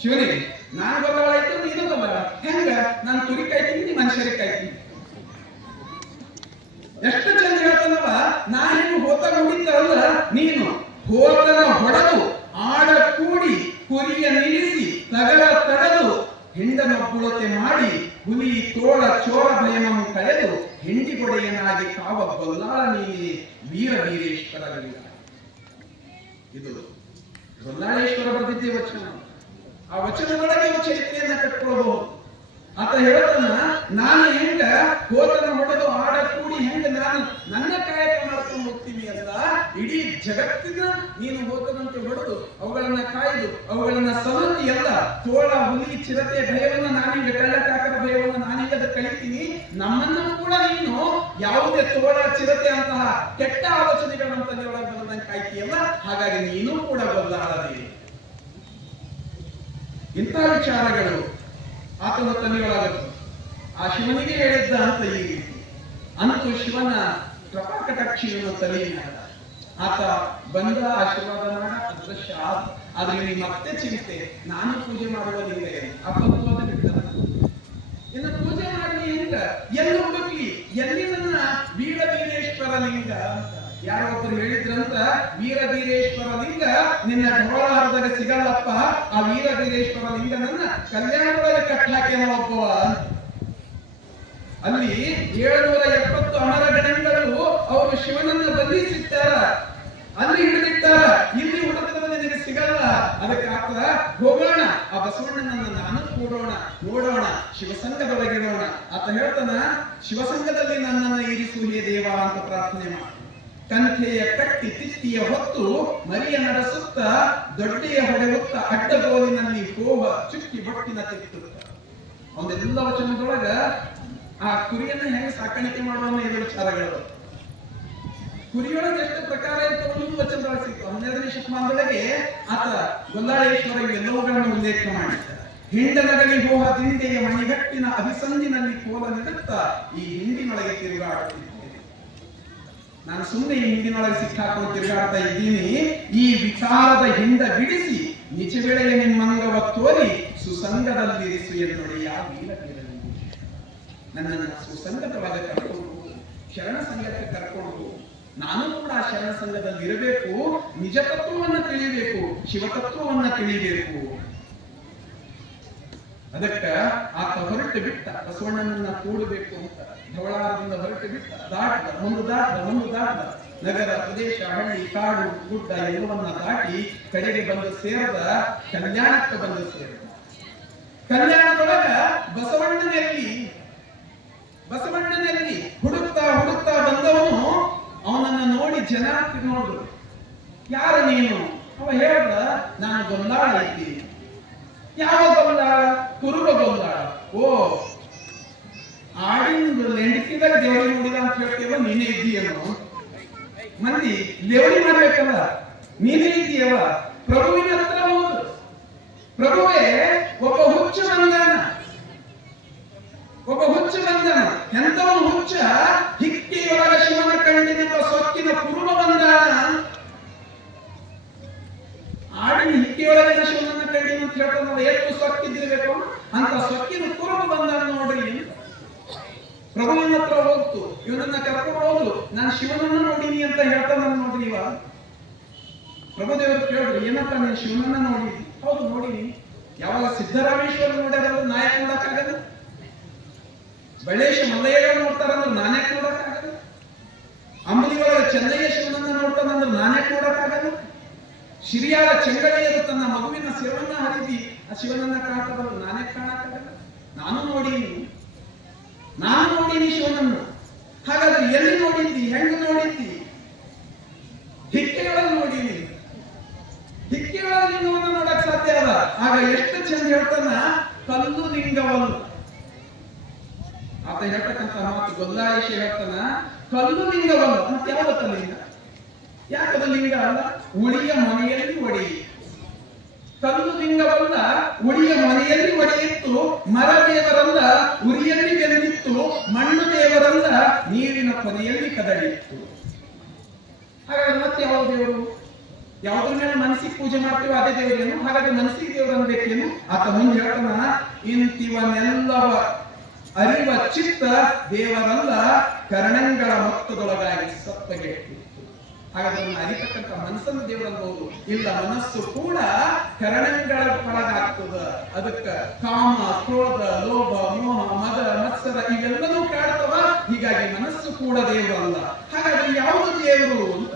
ಶಿವನಿಗೆ. ನಾನು ಗೊಲ್ಲಾಳ ಇದ್ದರೆ ನೀನು ಗೊಲ್ಲಾಳ. ಹೆಂಗ? ನಾನು ಕುರಿ ಕಾಯ್ತೀನಿ, ನೀ ಮನುಷ್ಯರಿಗೆ ಕಾಯ್ತೀನಿ. ಎಷ್ಟು ಚಂದ ಹೇಳ್ತಾನವ. ನಾ ಏನು ಹೋತ ನೋಡಿದ್ದಲ್ಲ, ನೀನು ಹೋತನ ಹೊಡೆದು ಆಡ ಕೂಡಿ ಕುರಿಯ ನಿಲ್ಲಿಸಿ ತಗರ ತಡೆದು ಹಿಂಡನೊಬ್ಬುಳತೆ ಮಾಡಿ ಹುಲಿ ತೋಳ ಚೋರ ಭಯಮಂ ಕಳೆದು ಹಿಂಡಿಗೊಡೆಯನಾಗಿ ಕಾವ ಗೊಲ್ಲಾಳ ನೀನೆ ವೀರ ವೀರೇಶ್ವರಗಳಿಲ್ಲ. ಇದು ಗೊಲ್ಲಾಳೇಶ್ವರ ಬರೆದಿದ್ದೇ ವಚನ. ಆ ವಚನದೊಳಗೆ ಚರಿತ್ರೆಯನ್ನ ಕಟ್ಕೊಳ್ಬಹುದು. ಆತ ಹೇಳ್ತಾನ, ನಾನು ಹೆಂಗ ಹೋತನ ಹೊಡೆದು ಆಡ ಕೂಡಿ ಹೆಂಗ ನಾನು ನನ್ನ ಕಾಯಕ ಮಾಡ್ಕೊಂಡು ಹೋಗ್ತೀನಿ ಅಲ್ಲ, ಇಡೀ ಜಗತ್ತಿನ ನೀನು ಹೋತನಂತೆ ಹೊಡೆದು ಅವುಗಳನ್ನ ಕಾಯ್ದು ಅವುಗಳನ್ನ ಸಮತಿ ಎಲ್ಲ ತೋಳ ಹುಲಿ ಚಿರತೆ ಭಯವನ್ನ ನಾನೀಗ ಕಳ್ಳಕಾಕರ ಭಯವನ್ನ ನಾನೀಗ ಕಳಿತೀನಿ. ನಮ್ಮನ್ನು ಕೂಡ ನೀನು ಯಾವುದೇ ತೋಳ ಚಿರತೆ ಅಂತಹ ಕೆಟ್ಟ ಆಲೋಚನೆಗಳನ್ನ ತಲೆಯೊಳಗೆ ಬಂದಂಗೆ ಕಾಯ್ತೀಯಲ್ಲ, ಹಾಗಾಗಿ ನೀನು ಕೂಡ ಗೊಲ್ಲಾಳದೆ. ಇಂತಹ ವಿಚಾರಗಳು ಆತನ ತಲೆಯೊಳಗತ್ತು. ಆ ಶಿವನಿಗೆ ಹೇಳಿದ್ದ ಅಂತ ಈ ರೀತಿ. ಅಂತೂ ಶಿವನ ಕೃಪಾಕಟಾಕ್ಷಿಯನ್ನು ತಲೆಯಿಂದ ಆತ ಬಂದ, ಆಶೀರ್ವಾದ ಮಾಡ, ಅದೃಶ್ಯ ಆದ. ಆದ್ರೆ ನೀವು ಮತ್ತೆ ಚಿಂತೆ, ನಾನು ಪೂಜೆ ಮಾಡುವ ಲಿಂಗ ಅಪತ್ವಾದ ಬಿಟ್ಟ. ಇನ್ನು ಪೂಜೆ ಮಾಡಲಿ ಹೆಂಗ? ಎಲ್ಲಿ ಹುಡುಕ್ಲಿ? ಎಲ್ಲಿ ನನ್ನ ವೀರ ವೀರೇಶ್ವರ ಲಿಂಗ ಅಂತ ಯಾರೊಬ್ಬರು ಹೇಳಿದ್ರಂತ. ವೀರ ವೀರೇಶ್ವರ ಲಿಂಗ ನಿನ್ನ ಢೋಳಾರದಾಗ ಸಿಗಲ್ಲಪ್ಪ, ಆ ವೀರ ವೀರೇಶ್ವರ ಲಿಂಗ ನನ್ನ ಕಲ್ಯಾಣದೊಳಗೆ ಕಟ್ಟಾಕೇನೋ ಒಬ್ಬವ. ಅಲ್ಲಿ 770 ಅಮರ ಗಣಗಳು ಅವರು ಶಿವನನ್ನ ಬಂಧಿಸಿಟ್ಟಾರ, ಅಲ್ಲಿ ಹಿಡಿದಿಟ್ಟಾರ. ಇಲ್ಲಿ ಹುಡುಕಿದ್ರೆ ನಿನಗೆ ಸಿಗಲ್ಲ. ಅದಕ್ಕೆ ಆತ ಹೋಗೋಣ, ಆ ಬಸವಣ್ಣನನ್ನ ನಾನು ಕೂಡೋಣ, ನೋಡೋಣ, ಶಿವಸಂಗದೊಳಗಿರೋಣ. ಆತ ಹೇಳ್ತಾನ, ಶಿವಸಂಗದಲ್ಲಿ ನನ್ನನ್ನ ಇರಿಸು ಹೇ ದೇವ ಅಂತ ಪ್ರಾರ್ಥನೆ ಮಾಡಿ. ಕಂಠೆಯ ಕಟ್ಟಿ ತಿತ್ತಿಯ ಹೊತ್ತು ಮರಿಯ ನಡೆಸುತ್ತ ದೊಡ್ಡೆಯ ಹೊಡೆಯುತ್ತ ಅಡ್ಡಗೋಲಿನಲ್ಲಿ ಹೋವ ಚುಕ್ಕಿ ಬೊಟ್ಟಿನ ತೆಗೆದುತ್ತ. ಒಂದೆಲ್ಲ ವಚನದೊಳಗ ಆ ಕುರಿಯನ್ನ ಹೆಂಗೆ ಸಾಕಾಣಿಕೆ ಮಾಡುವ 7 ವಿಚಾರಗಳು. ಕುರಿಯೊಳಗೆ ಎಷ್ಟು ಪ್ರಕಾರ ಇತ್ತು ಒಂದು ವಚನದೊಳಗೆ ಸಿಕ್ತು. 12ನೇ ಶತಮಾನದೊಳಗೆ ಆತ ಗೊಲ್ಲಾಳೇಶ್ವರ ಇವೆಲ್ಲವುಗಳನ್ನು ಉಲ್ಲೇಖ ಮಾಡಿದ್ದಾರೆ. ಹಿಂಡನಗಲಿ ಹೋಹ ದಿಂಡೆಯ ಮಣಿಗಟ್ಟಿನ ಅಭಿಸಂದಿನಲ್ಲಿ ಕೋಲ ನಿಡುತ್ತ ಈ ಹಿಂಡಿನೊಳಗೆ ತಿರುಗಾಡುತ್ತಿದ್ದೇನೆ. ನಾನು ಸುಮ್ಮನೆ ಈ ಹಿಂದಿನೊಳಗೆ ಸಿಕ್ಕಾಕೊಂಡು ತಿರುಗಾಡ್ತಾ ಇದ್ದೀನಿ. ಈ ವಿಚಾರದ ಹಿಂಡ ಬಿಡಿಸಿ ನಿಜ ವೇಳೆಯ ನಿಮ್ಮಂಗವ ತೋರಿ ಸುಸಂಗದಲ್ಲಿರಿಸು ಎನ್ನುಡೆಯ ವೀರ ವೀರಲಿಂಗ. ನನ್ನನ್ನು ಸುಸಂಗತವಾದ ಕರ್ಕೊಂಡು ಶರಣ ಸಂಘಕ್ಕೆ ಕರ್ಕೊಂಡು ನಾನು ಕೂಡ ಆ ಶರಣ ಸಂಘದಲ್ಲಿ ಇರಬೇಕು, ನಿಜ ತತ್ವವನ್ನ ತಿಳಿಯಬೇಕು, ಶಿವತತ್ವವನ್ನ ತಿಳಿಯಬೇಕು. ಅದಕ್ಕ ಆತ ಹೊರಟು ಬಿಟ್ಟ, ಬಸವಣ್ಣನನ್ನ ಕೂಡಬೇಕು ಅಂತ ಧವಳಾರದಿಂದ ಹೊರಟು ಬಿಟ್ಟ. ದಾಟದ ನಗರ ಪ್ರದೇಶ, ಹಳ್ಳಿ, ಕಾಡು, ಗುಡ್ಡ ಎಲ್ಲವನ್ನ ದಾಟಿ ಕಡೆಗೆ ಬಂದು ಸೇರದ ಕಲ್ಯಾಣಕ್ಕೆ ಬಂದು ಸೇರದ. ಕಲ್ಯಾಣದೊಳಗ ಬಸವಣ್ಣನಲ್ಲಿ ಹುಡುಕ್ತಾ ಬಂದವನು ಅವನನ್ನ ನೋಡಿ ಜನ ನೋಡಿದ್ರು. ಯಾರು ನೀನು? ಅವ ಹೇಳ್ದ, ನಾನು ಗೊಂದಾಳ ಇದ್ದೀನಿ. ಯಾವ ಗೊಂದಾಳ? ಕುರುಬ ಗೊಂದಾಳ. ಓ, ಆಡಿಂದು ಲೆಂಡಿಸಿದಾಗ ದೇವರಿ ನೋಡಿದ ಅಂತ ಹೇಳ್ತೇವ, ನೀನೇ ಇದ್ದೀಯೇನೋ? ಮಂದಿ ಲೇವಡಿ ಮಾಡ್ಬೇಕಲ್ಲ, ನೀನೇ ಇದ್ದೀಯವ? ಪ್ರಭುವಿನ ಹತ್ರ ಹೋದ್ರು. ಪ್ರಭುವೇ ಒಬ್ಬ ಹುಚ್ಚ ಬಂದಾನ. ಎಂತವನು ಹುಚ್ಚ? ಹಿಕ್ಕಿಯೊಳಗ ಶಿವನ ಕಂಡಿನೆಂಬ ಸೊಕ್ಕಿನ ಕುರುಬ ಬಂದಾನ. ಆಡಿನ ಹಿಕ್ಕಿಯೊಳಗಿನ ಶಿವನನ್ನ ಕಂಡಿನ ಅಂತ ಹೇಳ್ತಾನ, ಎಷ್ಟು ಸೊಕ್ಕಿದ್ದಿರ್ಬೇಕು ಅಂತ ಸೊಕ್ಕಿನ ಕುರುಬ ಬಂದಾನ ನೋಡ್ರಿ. ಪ್ರಭುವಿನ ಹತ್ರ ಹೋಗ್ತು, ಇವನನ್ನ ಕರ್ಕೊಂಡು ಹೋದ್ರು. ನಾನು ಶಿವನನ್ನ ನೋಡಿನಿ ಅಂತ ಹೇಳ್ತಾನ ನೋಡ್ರಿ. ಇವ ಪ್ರಭುದೇವರು ಕೇಳಿದ್ರು, ಏನಪ್ಪ ನೀನು ಶಿವನನ್ನ ನೋಡಿದಿ? ಹೌದು ನೋಡಿನಿ. ಯಾವಾಗ ಸಿದ್ದರಾಮೇಶ್ವರ ನೋಡ್ಯಾರ ನಾಯಕ ನೋಡಕ್ಕಾಗಲ್ಲ? ಬಳ್ಳೇಶ ಮಲ್ಲಯ್ಯ ನೋಡ್ತಾರಂದ್ರೆ ನಾನ್ಯಾಕೆ ನೋಡಕ್ಕಾಗಲ್ಲ? ಅಂಬಲಿ ಒಳಗ ಚೆನ್ನಯ್ಯ ಶಿವನನ್ನ ನೋಡ್ತಾನಂದ್ರೆ ನಾನ್ಯಾಕೆ ನೋಡಕ್ಕಾಗಲ್ಲ? ಶಿರಿಯಾಳ ಚೆಂಗಳೆಯರು ತನ್ನ ಮಗುವಿನ ಸೇವನ್ನ ಹರಿದಿ ಆ ಶಿವನನ್ನ ಕಾಣ್ತದಲ್ಲ, ನಾನ್ಯಾಕೆ ಕಾಣಕ್ಕಾಗಲ್ಲ? ನಾನು ನೋಡಿನಿ ಶಿವನನ್ನು. ಹಾಗಾದ್ರೆ ಎಲ್ಲಿ ನೋಡಿದ್ದಿ? ಹೆಂಗ ನೋಡಿದ್ದಿ? ಹಿಕ್ಕೆಯೊಳಗೆ ನೋಡಿನಿ. ಹಿಕ್ಕೆಯೊಳಗೆ ನಿನ್ನವನ್ನ ನೋಡಕ್ ಸಾಧ್ಯ ಅಲ್ಲ. ಆಗ ಎಷ್ಟು ಚಂದ ಹೇಳ್ತಾನ, ಕಲ್ಲು ಲಿಂಗವಲ್ಲ. ಆತ ಹೇಳ್ತಕ್ಕಂಥ ಮಾತು ಗೊಂದಾಳೇಶ ಹೇಳ್ತಾನ, ಕಲ್ಲು ಲಿಂಗವಲ್ಲ. ಮತ್ತೆ ಯಾವತ್ತ ಲಿಂಗ? ಯಾಕದ ಲಿಂಗ ಅಲ್ಲ? ಉಳಿಯ ಮನೆಯಲ್ಲಿ ಒಡೆಯಿ. ಕಲ್ಲು ಲಿಂಗವಲ್ಲ, ಉಳಿಯ ಮನೆಯಲ್ಲಿ ಒಡೆಯಿತ್ತು. ಮರ ದೇವರಲ್ಲ, ಉರಿಯಲ್ಲಿ ಬೆಂದಿತ್ತು. ಮಣ್ಣು ದೇವರಲ್ಲ, ನೀರಿನ ಕೊನೆಯಲ್ಲಿ ಕದಡಿತ್ತು. ಹಾಗಾದ್ರೆ ಮತ್ತೆ ಯಾವ ದೇವರು? ಯಾವುದ್ರ ಮೇಲೆ ಮನಸ್ಸಿಗೆ ಪೂಜೆ ಮಾಡ್ತೀವೋ ಅದೇ ದೇವರೇನು? ಹಾಗಾದ್ರೆ ಮನಸ್ಸಿಗೆ ದೇವರು ಅನ್ಬೇಕೇನು? ಆತ ಮುಂದೆ ಹೇಳ್ತಾನ, ಇಂತಿವನ್ನೆಲ್ಲವ ಅರಿವ ಚಿತ್ತ ದೇವರಲ್ಲ, ಕರಣಂಗಳ ಮೊತ್ತದೊಳಗಾಗಿ ಸತ್ತಗೆ. ಹಾಗಾದ್ರೆ ಅರಿತಕ್ಕಂಥ ಮನಸ್ಸನ್ನು ದೇವರನ್ಬಹುದು. ಇಲ್ಲ, ಮನಸ್ಸು ಕೂಡ ಕರಣಂಗಳ ಒಳಗಾಗ್ತದ. ಅದಕ್ಕ ಕಾಮ, ಕ್ರೋಧ, ಲೋಭ, ಮೋಹ, ಮದ, ಮತ್ಸರ ಇವೆಲ್ಲವೂ ಕಾಡ್ತವ. ಹೀಗಾಗಿ ಮನಸ್ಸು ಕೂಡ ದೇವರಲ್ಲ. ಹಾಗಾದ್ರೆ ಯಾವುದು ದೇವರು ಅಂತ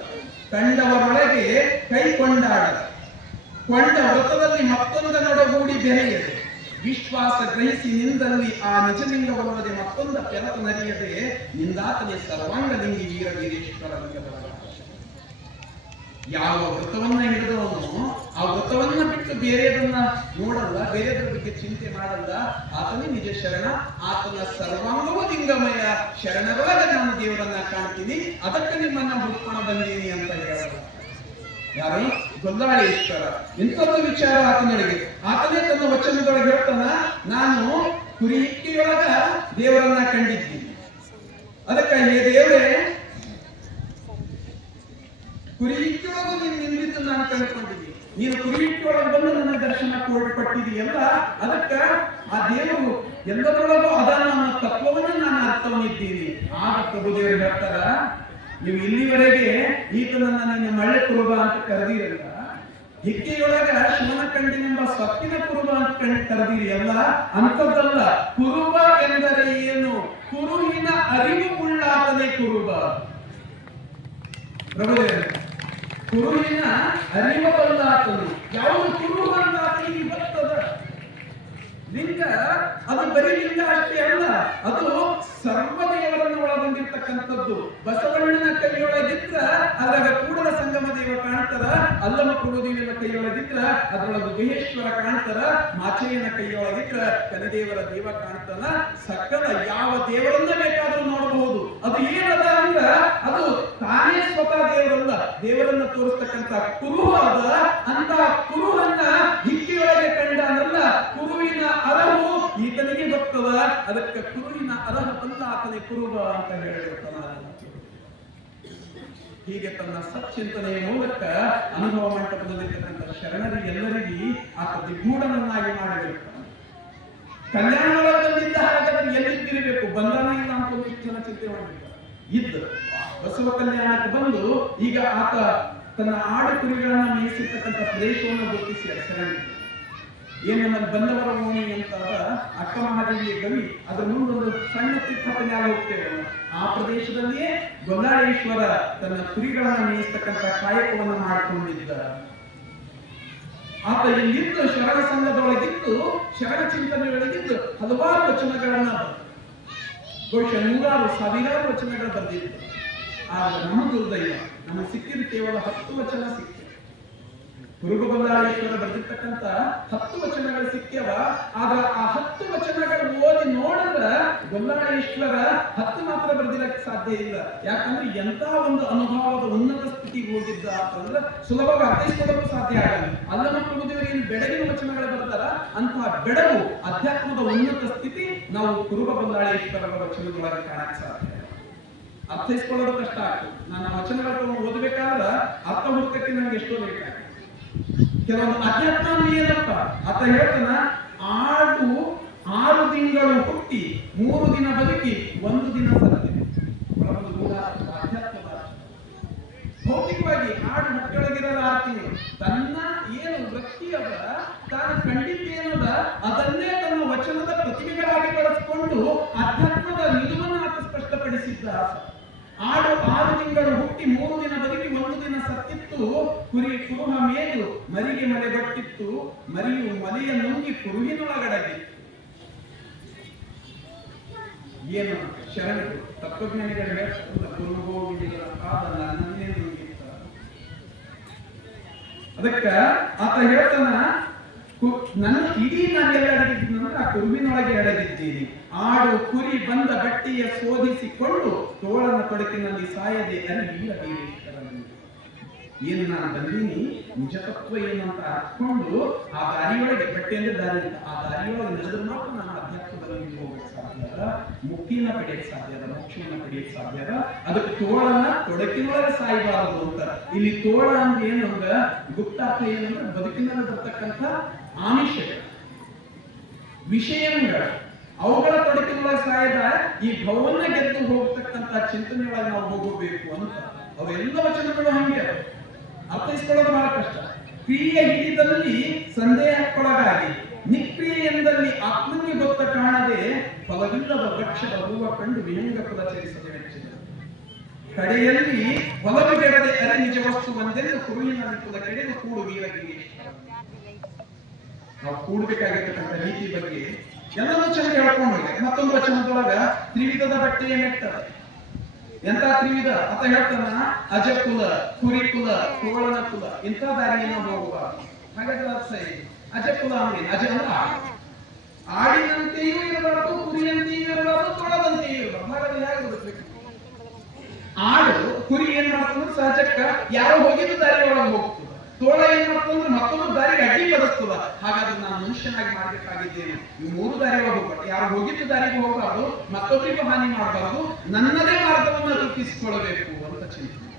ಕಂಡವರೊಳಗೆ ಕೈ ಕೊಂಡಾಡ ವ್ರತದಲ್ಲಿ ಮತ್ತೊಂದನೊಡಗೂಡಿ ಬೆರೆಯದೆ ವಿಶ್ವಾಸ ಗ್ರಹಿಸಿ ನಿಂದಲ್ಲಿ ಆ ನಿಜಲಿಂಗವಲ್ಲದೆ ಮತ್ತೊಂದ ಕೆಲಸ ನರಿಯದೆ ನಿಂದಾತನೇ ಸರ್ವಾಂಗ ಲಿಂಗಿ ವೀರವೀರೇಶ್ವರ ಲಿಂಗದ. ಯಾವ ವ್ರತವನ್ನ ಹಿಡಿದವನು ಆ ವ್ರತವನ್ನ ಬಿಟ್ಟು ಬೇರೆಯದನ್ನ ನೋಡಲ್ಲ, ಬೇರೆಯದ್ರ ಬಗ್ಗೆ ಚಿಂತೆ ಮಾಡಲ್ಲ. ಆತನೇ ನಿಜ ಶರಣ. ಆತನ ಸರ್ವಾಂಗವೂ ಲಿಂಗಮಯ. ಶರಣರೊಳಗೆ ನಾನು ದೇವರನ್ನ ಕಾಣ್ತೀನಿ, ಅದಕ್ಕೆ ನಿಮ್ಮನ್ನ ಹುಡ್ಕೊಂಡು ಬಂದೀನಿ ಅಂತ ಹೇಳಲ್ಲ. ಯಾರು? ಗೊಂದಾಳೇಶ್ವರ. ಇಂಥದ್ದು ವಿಚಾರ ಆತನಿಗೆ. ಆತನೇ ತನ್ನ ವಚನದೊಳಗೆ ಹೇಳ್ತಾನ, ನಾನು ಕುರಿಹಿಕ್ಕಿಯೊಳಗ ದೇವರನ್ನ ಕಂಡಿದ್ದೀನಿ. ಅದಕ್ಕೆ ಹೇ ದೇವರೇ, ಕುರಿಹಿಕ್ಕಿಯೊಳಗೂ ನೀನು ನಿಂದಿದ್ದು ನಾನು ಕಂಡುಕೊಂಡಿದ್ದೀನಿ. ನೀನು ಕುರಿಹಿಕ್ಕಿಯೊಳಗೆ ಬಂದು ನನ್ನ ದರ್ಶನ ಕೊಟ್ಟಿದೆಯಲ್ಲ, ಅದಕ್ಕ ಆ ದೇವರು ಎಲ್ಲದರೊಳಗೂ ಅದಾನ ಅನ್ನೋ ತತ್ವವನ್ನು ನಾನು ಅರ್ಥವನ್ನಿದ್ದೀನಿ. ಆಗ ಪ್ರಭುದೇವರು ಹೇಳ್ತಾರ, ನೀವು ಇಲ್ಲಿವರೆಗೆ ಈತನನ್ನ ನಿನ್ನ ಮಳೆ ಕುರುಬ ಅಂತ ಕರೆದಿರಲ್ಲ, ಹಿಕ್ಕೆಯೊಳಗ ಶಿವನ ಕಂಡಿನೆಂಬ ಸೊಕ್ಕಿನ ಕುರುಬ ಅಂತ ಕರೆದಿರಿ ಅಲ್ಲ, ಅಂಥದ್ದಲ್ಲ. ಕುರುಬ ಎಂದರೆ ಏನು? ಕುರುಹಿನ ಅರಿವು ಉಳ್ಳಾತನೇ ಕುರುಬ. ಪ್ರಭುದೇವರು ಕುರುಹಿನ ಅರಿವಲ್ಲಾತನು. ಯಾವುದು ಕುರುಬ ಅಂತ ಬರ್ತದ? ಲಿಂಗ ಅದು ಬರೀ ಲಿಂಗ ಅಷ್ಟೇ ಅಲ್ಲ, ಅದು ಸರ್ವದೇವರನ್ನು ಒಳಗೊಂಡಿರ್ತಕ್ಕಂಥದ್ದು. ಬಸವಣ್ಣನ ಕೈಯೊಳಗಿದ್ರ ಅದ್ರಾಗ ಕೂಡಲ ಸಂಗಮ ದೇವ ಕಾಣ್ತಾರ, ಅಲ್ಲಮ ಪ್ರಭುದೇವಿಯ ಕೈಯೊಳಗಿದ್ರ ಅದ್ರೊಳಗೆ ಗುಹೇಶ್ವರ ಕಾಣ್ತಾರ, ಮಾಚಯ್ಯನ ಕೈಯೊಳಗಿದ್ರ ಕನದೇವರ ದೇವ ಕಾಣ್ತಾನ. ಸಕಲ ಯಾವ ದೇವರನ್ನ ಬೇಕಾದ್ರೂ ನೋಡಬಹುದು. ಅದು ಏನದ ಅಂದ್ರ ಅದು ತಾನೇ ಸ್ವತಃ ದೇವರಲ್ಲ, ದೇವರನ್ನ ತೋರಿಸ್ತಕ್ಕಂಥ ಕುರು ಅದ. ಅಂತ ಕುರುವನ್ನ ಹಿಕ್ಕಿಯೊಳಗೆ ಕಂಡನಲ್ಲ, ಕುರುವಿನ ಅರಹು ಈತನಿಗೆ ಗೊತ್ತದ. ಅದಕ್ಕೆ ಕುರುವಿನ ಅರಹ ಬಂದ ಆತನೇ ಕುರುಬ ಅಂತ ಹೇಳಿರ್ತಾನ. ಹೀಗೆ ತನ್ನ ಸಚ್ಚಿಂತನೆಯ ಮೂಲಕ ಅನುಭವ ಮಂಟಪದಲ್ಲಿರ್ತಕ್ಕಂಥ ಶರಣರಿಗೆಲ್ಲರಿಗೂ ಆತ ದಿಗ್ಗೂಢನನ್ನಾಗಿ ಮಾಡಿರ್ತಾನೆ. ಕಲ್ಯಾಣದೊಳಗೆ ಬಂದಿದ್ದ ಹಾಗಾದ್ರೆ ಎಲ್ಲಿದ್ದಿರಬೇಕು? ಬಂಧನ ಇಲ್ಲ ಅಂತ ಜನ ಚಿಂತೆ ಮಾಡಿರ್ತಾರೆ. ಇದ್ದ ಬಸವ ಕಲ್ಯಾಣಕ್ಕೆ ಬಂದು ಈಗ ಆತ ತನ್ನ ಆಡು ಕುರಿಗಳನ್ನ ಮೇಯಿಸಿರ್ತಕ್ಕಂಥ ಪ್ರದೇಶವನ್ನು ಗುರುತಿಸಿ ಶರಣ ಏನ್ ನಮ್ಮಲ್ಲಿ ಬಂದವರ ಓಣಿ ಅಂತ ಅಕ್ಕ ಮಹಾದೇವಿಯ ಗವಿ ಅದ್ರ ಮುಂದೊಂದು ಸಣ್ಣ ತೀರ್ಥಪನ್ಯಾಗ ಹೋಗ್ತೇವೆ. ಆ ಪ್ರದೇಶದಲ್ಲಿಯೇ ಗೊಲ್ಲಾಳೇಶ್ವರ ತನ್ನ ಕುರಿಗಳನ್ನ ಮೇಯಿಸ್ತಕ್ಕಂಥ ಕಾಯಕವನ್ನು ಮಾಡಿಕೊಂಡಿದ್ದ. ಆತ ಇಲ್ಲಿದ್ದು ಶರಣ ಸಂಘದೊಳಗಿದ್ದು ಶರಣ ಚಿಂತನೆಯೊಳಗಿದ್ದು ಹಲವಾರು ವಚನಗಳನ್ನ ಬಹುಶಃ ನೂರಾರು ಸಾವಿರಾರು ವಚನಗಳು ಬರೆದಿತ್ತು. ಆದ್ರೆ ನಮ್ಮ ದುರ್ದೈವ ನಮಗೆ ಸಿಕ್ಕಿದ್ದು ಕೇವಲ 10 ವಚನ ಸಿಕ್ಕಿದೆ. ಕುರುಬ ಗೊಲ್ಲಾಳೇಶ್ವರ ಬರೆದಿರ್ತಕ್ಕಂಥ 10 ವಚನಗಳು ಸಿಕ್ಕ್ಯವ. ಆದ್ರೆ ಆ 10 ವಚನಗಳು ಓದಿ ನೋಡಿದ್ರ ಗೊಲ್ಲಾಳೇಶ್ವರ 10 ಮಾತ್ರ ಬರೆದಿರಕ್ಕೆ ಸಾಧ್ಯ ಇಲ್ಲ. ಯಾಕಂದ್ರೆ ಎಂತ ಒಂದು ಅನುಭವದ ಉನ್ನತ ಸ್ಥಿತಿಗೆ ಹೋಗಿದ್ದ ಅಂತಂದ್ರೆ ಸುಲಭವಾಗಿ ಅರ್ಥೈಸಿಕೊಳ್ಳಲು ಸಾಧ್ಯ ಆಗಲ್ಲ. ಅಲ್ಲಮ ಪ್ರಭುದೇವರಿಗೆ ಬೆಳಗಿನ ವಚನಗಳು ಬರ್ತಾರ, ಅಂತಹ ಬೆಳಗು ಅಧ್ಯಾತ್ಮದ ಉನ್ನತ ಸ್ಥಿತಿ ನಾವು ಕುರುಬ ಗೊಲ್ಲಾಳೇಶ್ವರರ ವಚನದೊಳಗೆ ಕಾಣಕ್ಕೆ ಸಾಧ್ಯ. ಅರ್ಥೈಸ್ಕೊಳ್ಳೋದು ಕಷ್ಟ ಆಗ್ತದೆ. ನಾನು ವಚನಗಳನ್ನು ಓದಬೇಕಾದ್ರೆ ಅರ್ಥ ಹುಡುಕಕ್ಕೆ ನನಗೆ ಎಷ್ಟೋ ಬೇಕಾಗ್ತದೆ. ಕೆಲವೊಂದು ಅಧ್ಯಾತ್ಮ ಏನಪ್ಪ ಆತ ಹೇಳ್ತಾನ, ಆಡು 6 ತಿಂಗಳು ಹುಟ್ಟಿ 3 ದಿನ ಬದುಕಿ 1 ದಿನ ಸತ್ತಿದೆ. ಅಧ್ಯಾತ್ಮದ ಭೌತಿಕವಾಗಿ ಆಡು ಹೊಟ್ಟೆಯೊಳಗಿರಲ್ಲ 6 ತಿಂಗಳು. ತನ್ನ ಏನು ವೃತ್ತಿ ಅದ ತಾನು ಕಂಡಿದ್ದೇನದ ಅದನ್ನೇ ತನ್ನ ವಚನದ ಪ್ರತಿಮೆಗಳಾಗಿ ಬಳಸಿಕೊಂಡು ಅಧ್ಯಾತ್ಮದ ನಿಲುವನ್ನು ಆತ ಸ್ಪಷ್ಟಪಡಿಸಿದ್ದ. ಆಡು 6 ತಿಂಗಳು ಹುಟ್ಟಿ 3 ದಿನ ಬದುಕಿ 1 ದಿನ ಸತ್ತಿತ್ತು. ಕುರುಹ ಮೇದು ಮರಿಗೆ ಮಲೆಗಟ್ಟಿತ್ತು. ಮರಿಯು ಮಲೆಯ ನುಂಗಿ ಕುರುಹಿನೊಳಗಡಗಿತ್ತು. ಏನು ಶರಣರು ತತ್ವಜ್ಞಾನಿಗಳು ಹೇಳ್ತಾರೆ, ಕುರುಗೋಗಿಗಳ ಪಾದ ನನ್ನೇ ನುಂಗಿತ್ತ. ಅದಕ್ಕ ಆತ ಹೇಳ್ತಾನ, ನನ್ನ ಇಡೀ ನಾನು ಎಲ್ಲ ಅಡಗಿದ್ದೀನಂದ್ರೆ ಆ ಕುರುವಿನೊಳಗೆ ಅಡಗಿದ್ದೀನಿ. ಆಡು ಕುರಿ ಬಂದ ಬಟ್ಟೆಯ ಶೋಧಿಸಿಕೊಂಡು ತೋಳನ ತೊಡಕಿನಲ್ಲಿ ಸಾಯದೆ ಅಲ್ಲಿ ಏನು ನಾನು ಬಂದೀನಿ ನಿಜತತ್ವ ಏನು ಅಂತ ಅರ್ಥಕೊಂಡು ಆ ದಾರಿಯೊಳಗೆ ಬಟ್ಟೆ ಅಂದ್ರೆ ದಾರಿ ಅಂತ ಆ ದಾರಿಯೊಳಗೆ ನಡೆದ್ರೆ ಮಾತ್ರ ನಾನು ಅಧ್ಯಾತ್ಮದಲ್ಲಿ ಹೋಗಕ್ಕೆ ಸಾಧ್ಯ ಅದ, ಮುಕ್ತಿನ ಪಡೆಯಕ್ಕೆ ಸಾಧ್ಯ ಅದ, ಮೋಕ್ಷವನ್ನ ಪಡೆಯಕ್ಕೆ ಸಾಧ್ಯ ಅದ. ಅದಕ್ಕೆ ತೋಳನ ತೊಡಕಿನೊಳಗೆ ಸಾಯಬಾರದು ಅಂತ. ಇಲ್ಲಿ ತೋಳ ಅಂದ್ರೆ ಏನು ಅಂದ್ರೆ ಗುಪ್ತಾರ್ಥ ಏನಂದ್ರೆ ಬದುಕಿನಲ್ಲಿ ಬರ್ತಕ್ಕಂಥ ಆಮಿಷ ವಿಷಯಗಳು ಅವುಗಳ ತೊಡಕಿನೊಳಗೆ ಸಾಯದ ಈ ಭವನ್ನ ಗೆದ್ದು ಹೋಗ್ತಕ್ಕಂಥ ಚಿಂತನೆಯೊಳಗೆ ನಾವು ಹೋಗಬೇಕು ಅಂತ. ಅವೆಲ್ಲ ವಚನಗಳು ಹಂಗೆ ಅರ್ಥೈಸ್ಕೊಳ್ಳೋದು ಬಹಳ ಕಷ್ಟ. ಕ್ರಿಯೆಯ ಹಿಡಿದಲ್ಲಿ ಸಂದೇಹಕ್ಕೊಳಗಾಗಿ ನಿಕ್ರಿಯೆಯಲ್ಲಿ ಆತ್ಮನಿಗೆ ಗೊತ್ತ ಕಾಣದೆ ಫಲವಿಲ್ಲದ ವೃಕ್ಷದ ಹೂವ ಕಂಡು ವಿಹಂಗ ಕುಲಚರಿಸದೆ ಮೆಚ್ಚಿದ. ಕಡೆಯಲ್ಲಿ ಹೊಲವಿಗೆಡದೆ ಅರೆ ನಿಜ ವಸ್ತು ಒಂದೆಂದು ಕುರುವಿನ ಕುಲ ಕೆಡೆದು ಕೂಡು ವೀರಗಿರಿ. ನಾವು ಕೂಡಬೇಕಾಗಿರ್ತಕ್ಕಂಥ ರೀತಿ ಬಗ್ಗೆ ಎಲ್ಲವೂ ಚೆನ್ನಾಗಿ ಹೇಳ್ಕೊಂಡು ಹೋಗಿ ಮತ್ತೊಂದು ವಚನದೊಳಗ ತ್ರಿವಿಧದ ಬಟ್ಟೆಯ ಮೆಟ್ಟದ. ಎಂತ ತ್ರಿವಿಧ ಅಂತ ಹೇಳ್ತಾನ, ಅಜಕುಲ, ಕುರಿಕುಲ, ತೋಳನ ಕುಲ, ಇಂಥ ದಾರಿಯನ್ನು ಹೋಗುವ. ಹಾಗಾದ್ರೆ ಅರ್ಥ ಇದೆ. ಅಜಕುಲ ಅಂದ್ರೆ ಅಜ ಅಂದ್ರೆ ಆಡಿನಂತೆಯೂ ಇರಬಾರ್ದು, ಕುರಿಯಂತೆಯೂ ಇರಬಾರ್ದು, ತೋಳದಂತೆಯೂ ಇರಬಾರ್ದು. ಹಾಗಾದ್ರೆ ಹೇಗೆ ಬದುಕಬೇಕು? ಆಡು ಕುರಿ ಏನ್ ಮಾಡ್ತಂದ್ರೆ ಸಹಜಕ್ಕ ಯಾರೋ ಹೋಗಿದ್ದು ದಾರಿ ಒಳಗೆ ಹೋಗ್ತದೆ. ತೋಳ ಏನ್ ಮಾಡ್ತಂದ್ರೆ ಮತ್ತೊಂದು ದಾರಿಗೆ ಅಡ್ಡಿ ಬದಸ್ತದ. ಹಾಗಾದ್ರೆ ನಾನು ಮನುಷ್ಯನಾಗಿ ಮಾಡ್ಬೇಕಾಗಿದ್ದೇನೆ. ಈ 3 ದಾರಿ ಹೋಗ್ಬಾರ್ದು, ಯಾರು ಹೋಗಿದ್ದು ದಾರಿಗೆ ಹೋಗಬಾರ್ದು, ಮತ್ತೊಬ್ಬರಿಗೂ ಹಾನಿ ಮಾಡಬಾರ್ದು, ನನ್ನದೇ ಮಾರ್ಗವನ್ನು ರೂಪಿಸಿಕೊಳ್ಳಬೇಕು ಅಂತ ಚಿಂತನೆ.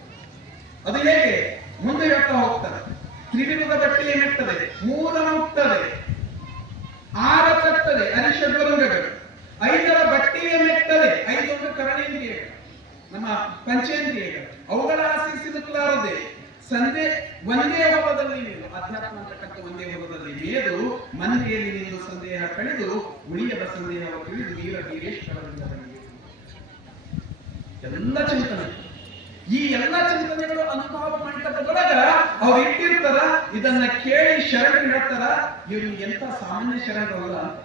ಅದು ಹೇಗೆ ಮುಂದೆ ಹೇಳ್ತಾ ಹೋಗ್ತಾರೆ. ತ್ರಿವಿಧದ ಬಟ್ಟೆಯ ಮೆಟ್ಟದೆ, 3 ಹುಟ್ಟದೆ, 6 ತಟ್ಟದೆ, ಅರಿಷಡ್ವರಂಗಗಳು, 5 ಬಟ್ಟೆಯ ಮೆಟ್ಟದೆ. 5 ಕರಣೇಂದ್ರಿಯಗಳು, ನಮ್ಮ ಪಂಚೇಂದ್ರಿಯಗಳು, ಅವುಗಳ ಆಸೆ ಸಿಲುಕಲಾರದೆ ಸಂದೇ ಒಂದೇ ಹೊಲದಲ್ಲಿ ನೀನು ಅಧ್ಯಾತ್ಮ ಅಂತಕ್ಕಂಥ ಒಂದೇ ಹೊಲದಲ್ಲಿ ಮೇದು ಮಂದಿಯಲ್ಲಿ ನೀನು ಸಂದೇಹ ಕಳೆದು ಉಳಿಯದ ಸಂದೇಹ ತಿಳಿದು ವೀರ ವೀರೇಶ್ವರರಿಂದ ಎಲ್ಲ ಚಿಂತನೆ. ಈ ಎಲ್ಲ ಚಿಂತನೆಗಳು ಅನುಭವ ಮಂಟಪದೊಳಗ ಅವ್ರು ಇಟ್ಟಿರ್ತಾರ. ಇದನ್ನ ಕೇಳಿ ಶರಣರು ಹೇಳ್ತಾರ, ಇವರು ಎಂತ ಸಾಮಾನ್ಯ ಶರಣರಲ್ಲ ಅಂತ.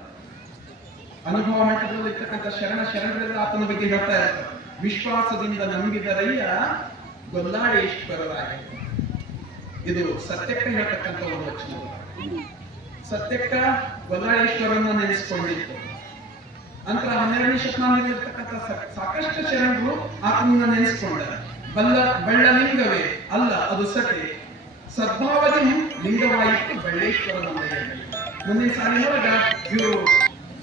ಅನುಭವ ಮಂಟಪದಲ್ಲಿ ಇರ್ತಕ್ಕಂಥ ಶರಣರೆಲ್ಲ ಆತನ ಬಗ್ಗೆ ಹೇಳ್ತಾ ಇರ್ತಾರೆ. ವಿಶ್ವಾಸದಿಂದ ನಂಬಿದರಯ್ಯ ಗೊಲ್ಲಾಳೇಶ್ವರರಾಯ. ಇದು ಸತ್ಯಕ್ಕ ಹೇಳ್ತಕ್ಕಂಥ ಒಂದು ವಚನ. ಸತ್ಯಕ್ಕ ಗೊಲ್ಲಾಳೇಶ್ವರನ್ನ ನೆನೆಸ್ಕೊಂಡಿತ್ತು. ನಂತರ 12ನೇ ಶತಮಾನದಲ್ಲಿರ್ತಕ್ಕಂಥ ಸಾಕಷ್ಟು ಶರಣರು ಆತನನ್ನ ನೆನೆಸ್ಕೊಂಡಾರ. ಬಳ್ಳಲಿಂಗವೇ ಅಲ್ಲ ಅದು ಸತೆ ಸದ್ಭಾವದಿ ಲಿಂಗವಾಯಿತು ಬಳ್ಳೇಶ್ವರನಂದಯ್ಯ. ಮುಂದಿನ ಸಾಲಿನೊಳಗ ಇವರು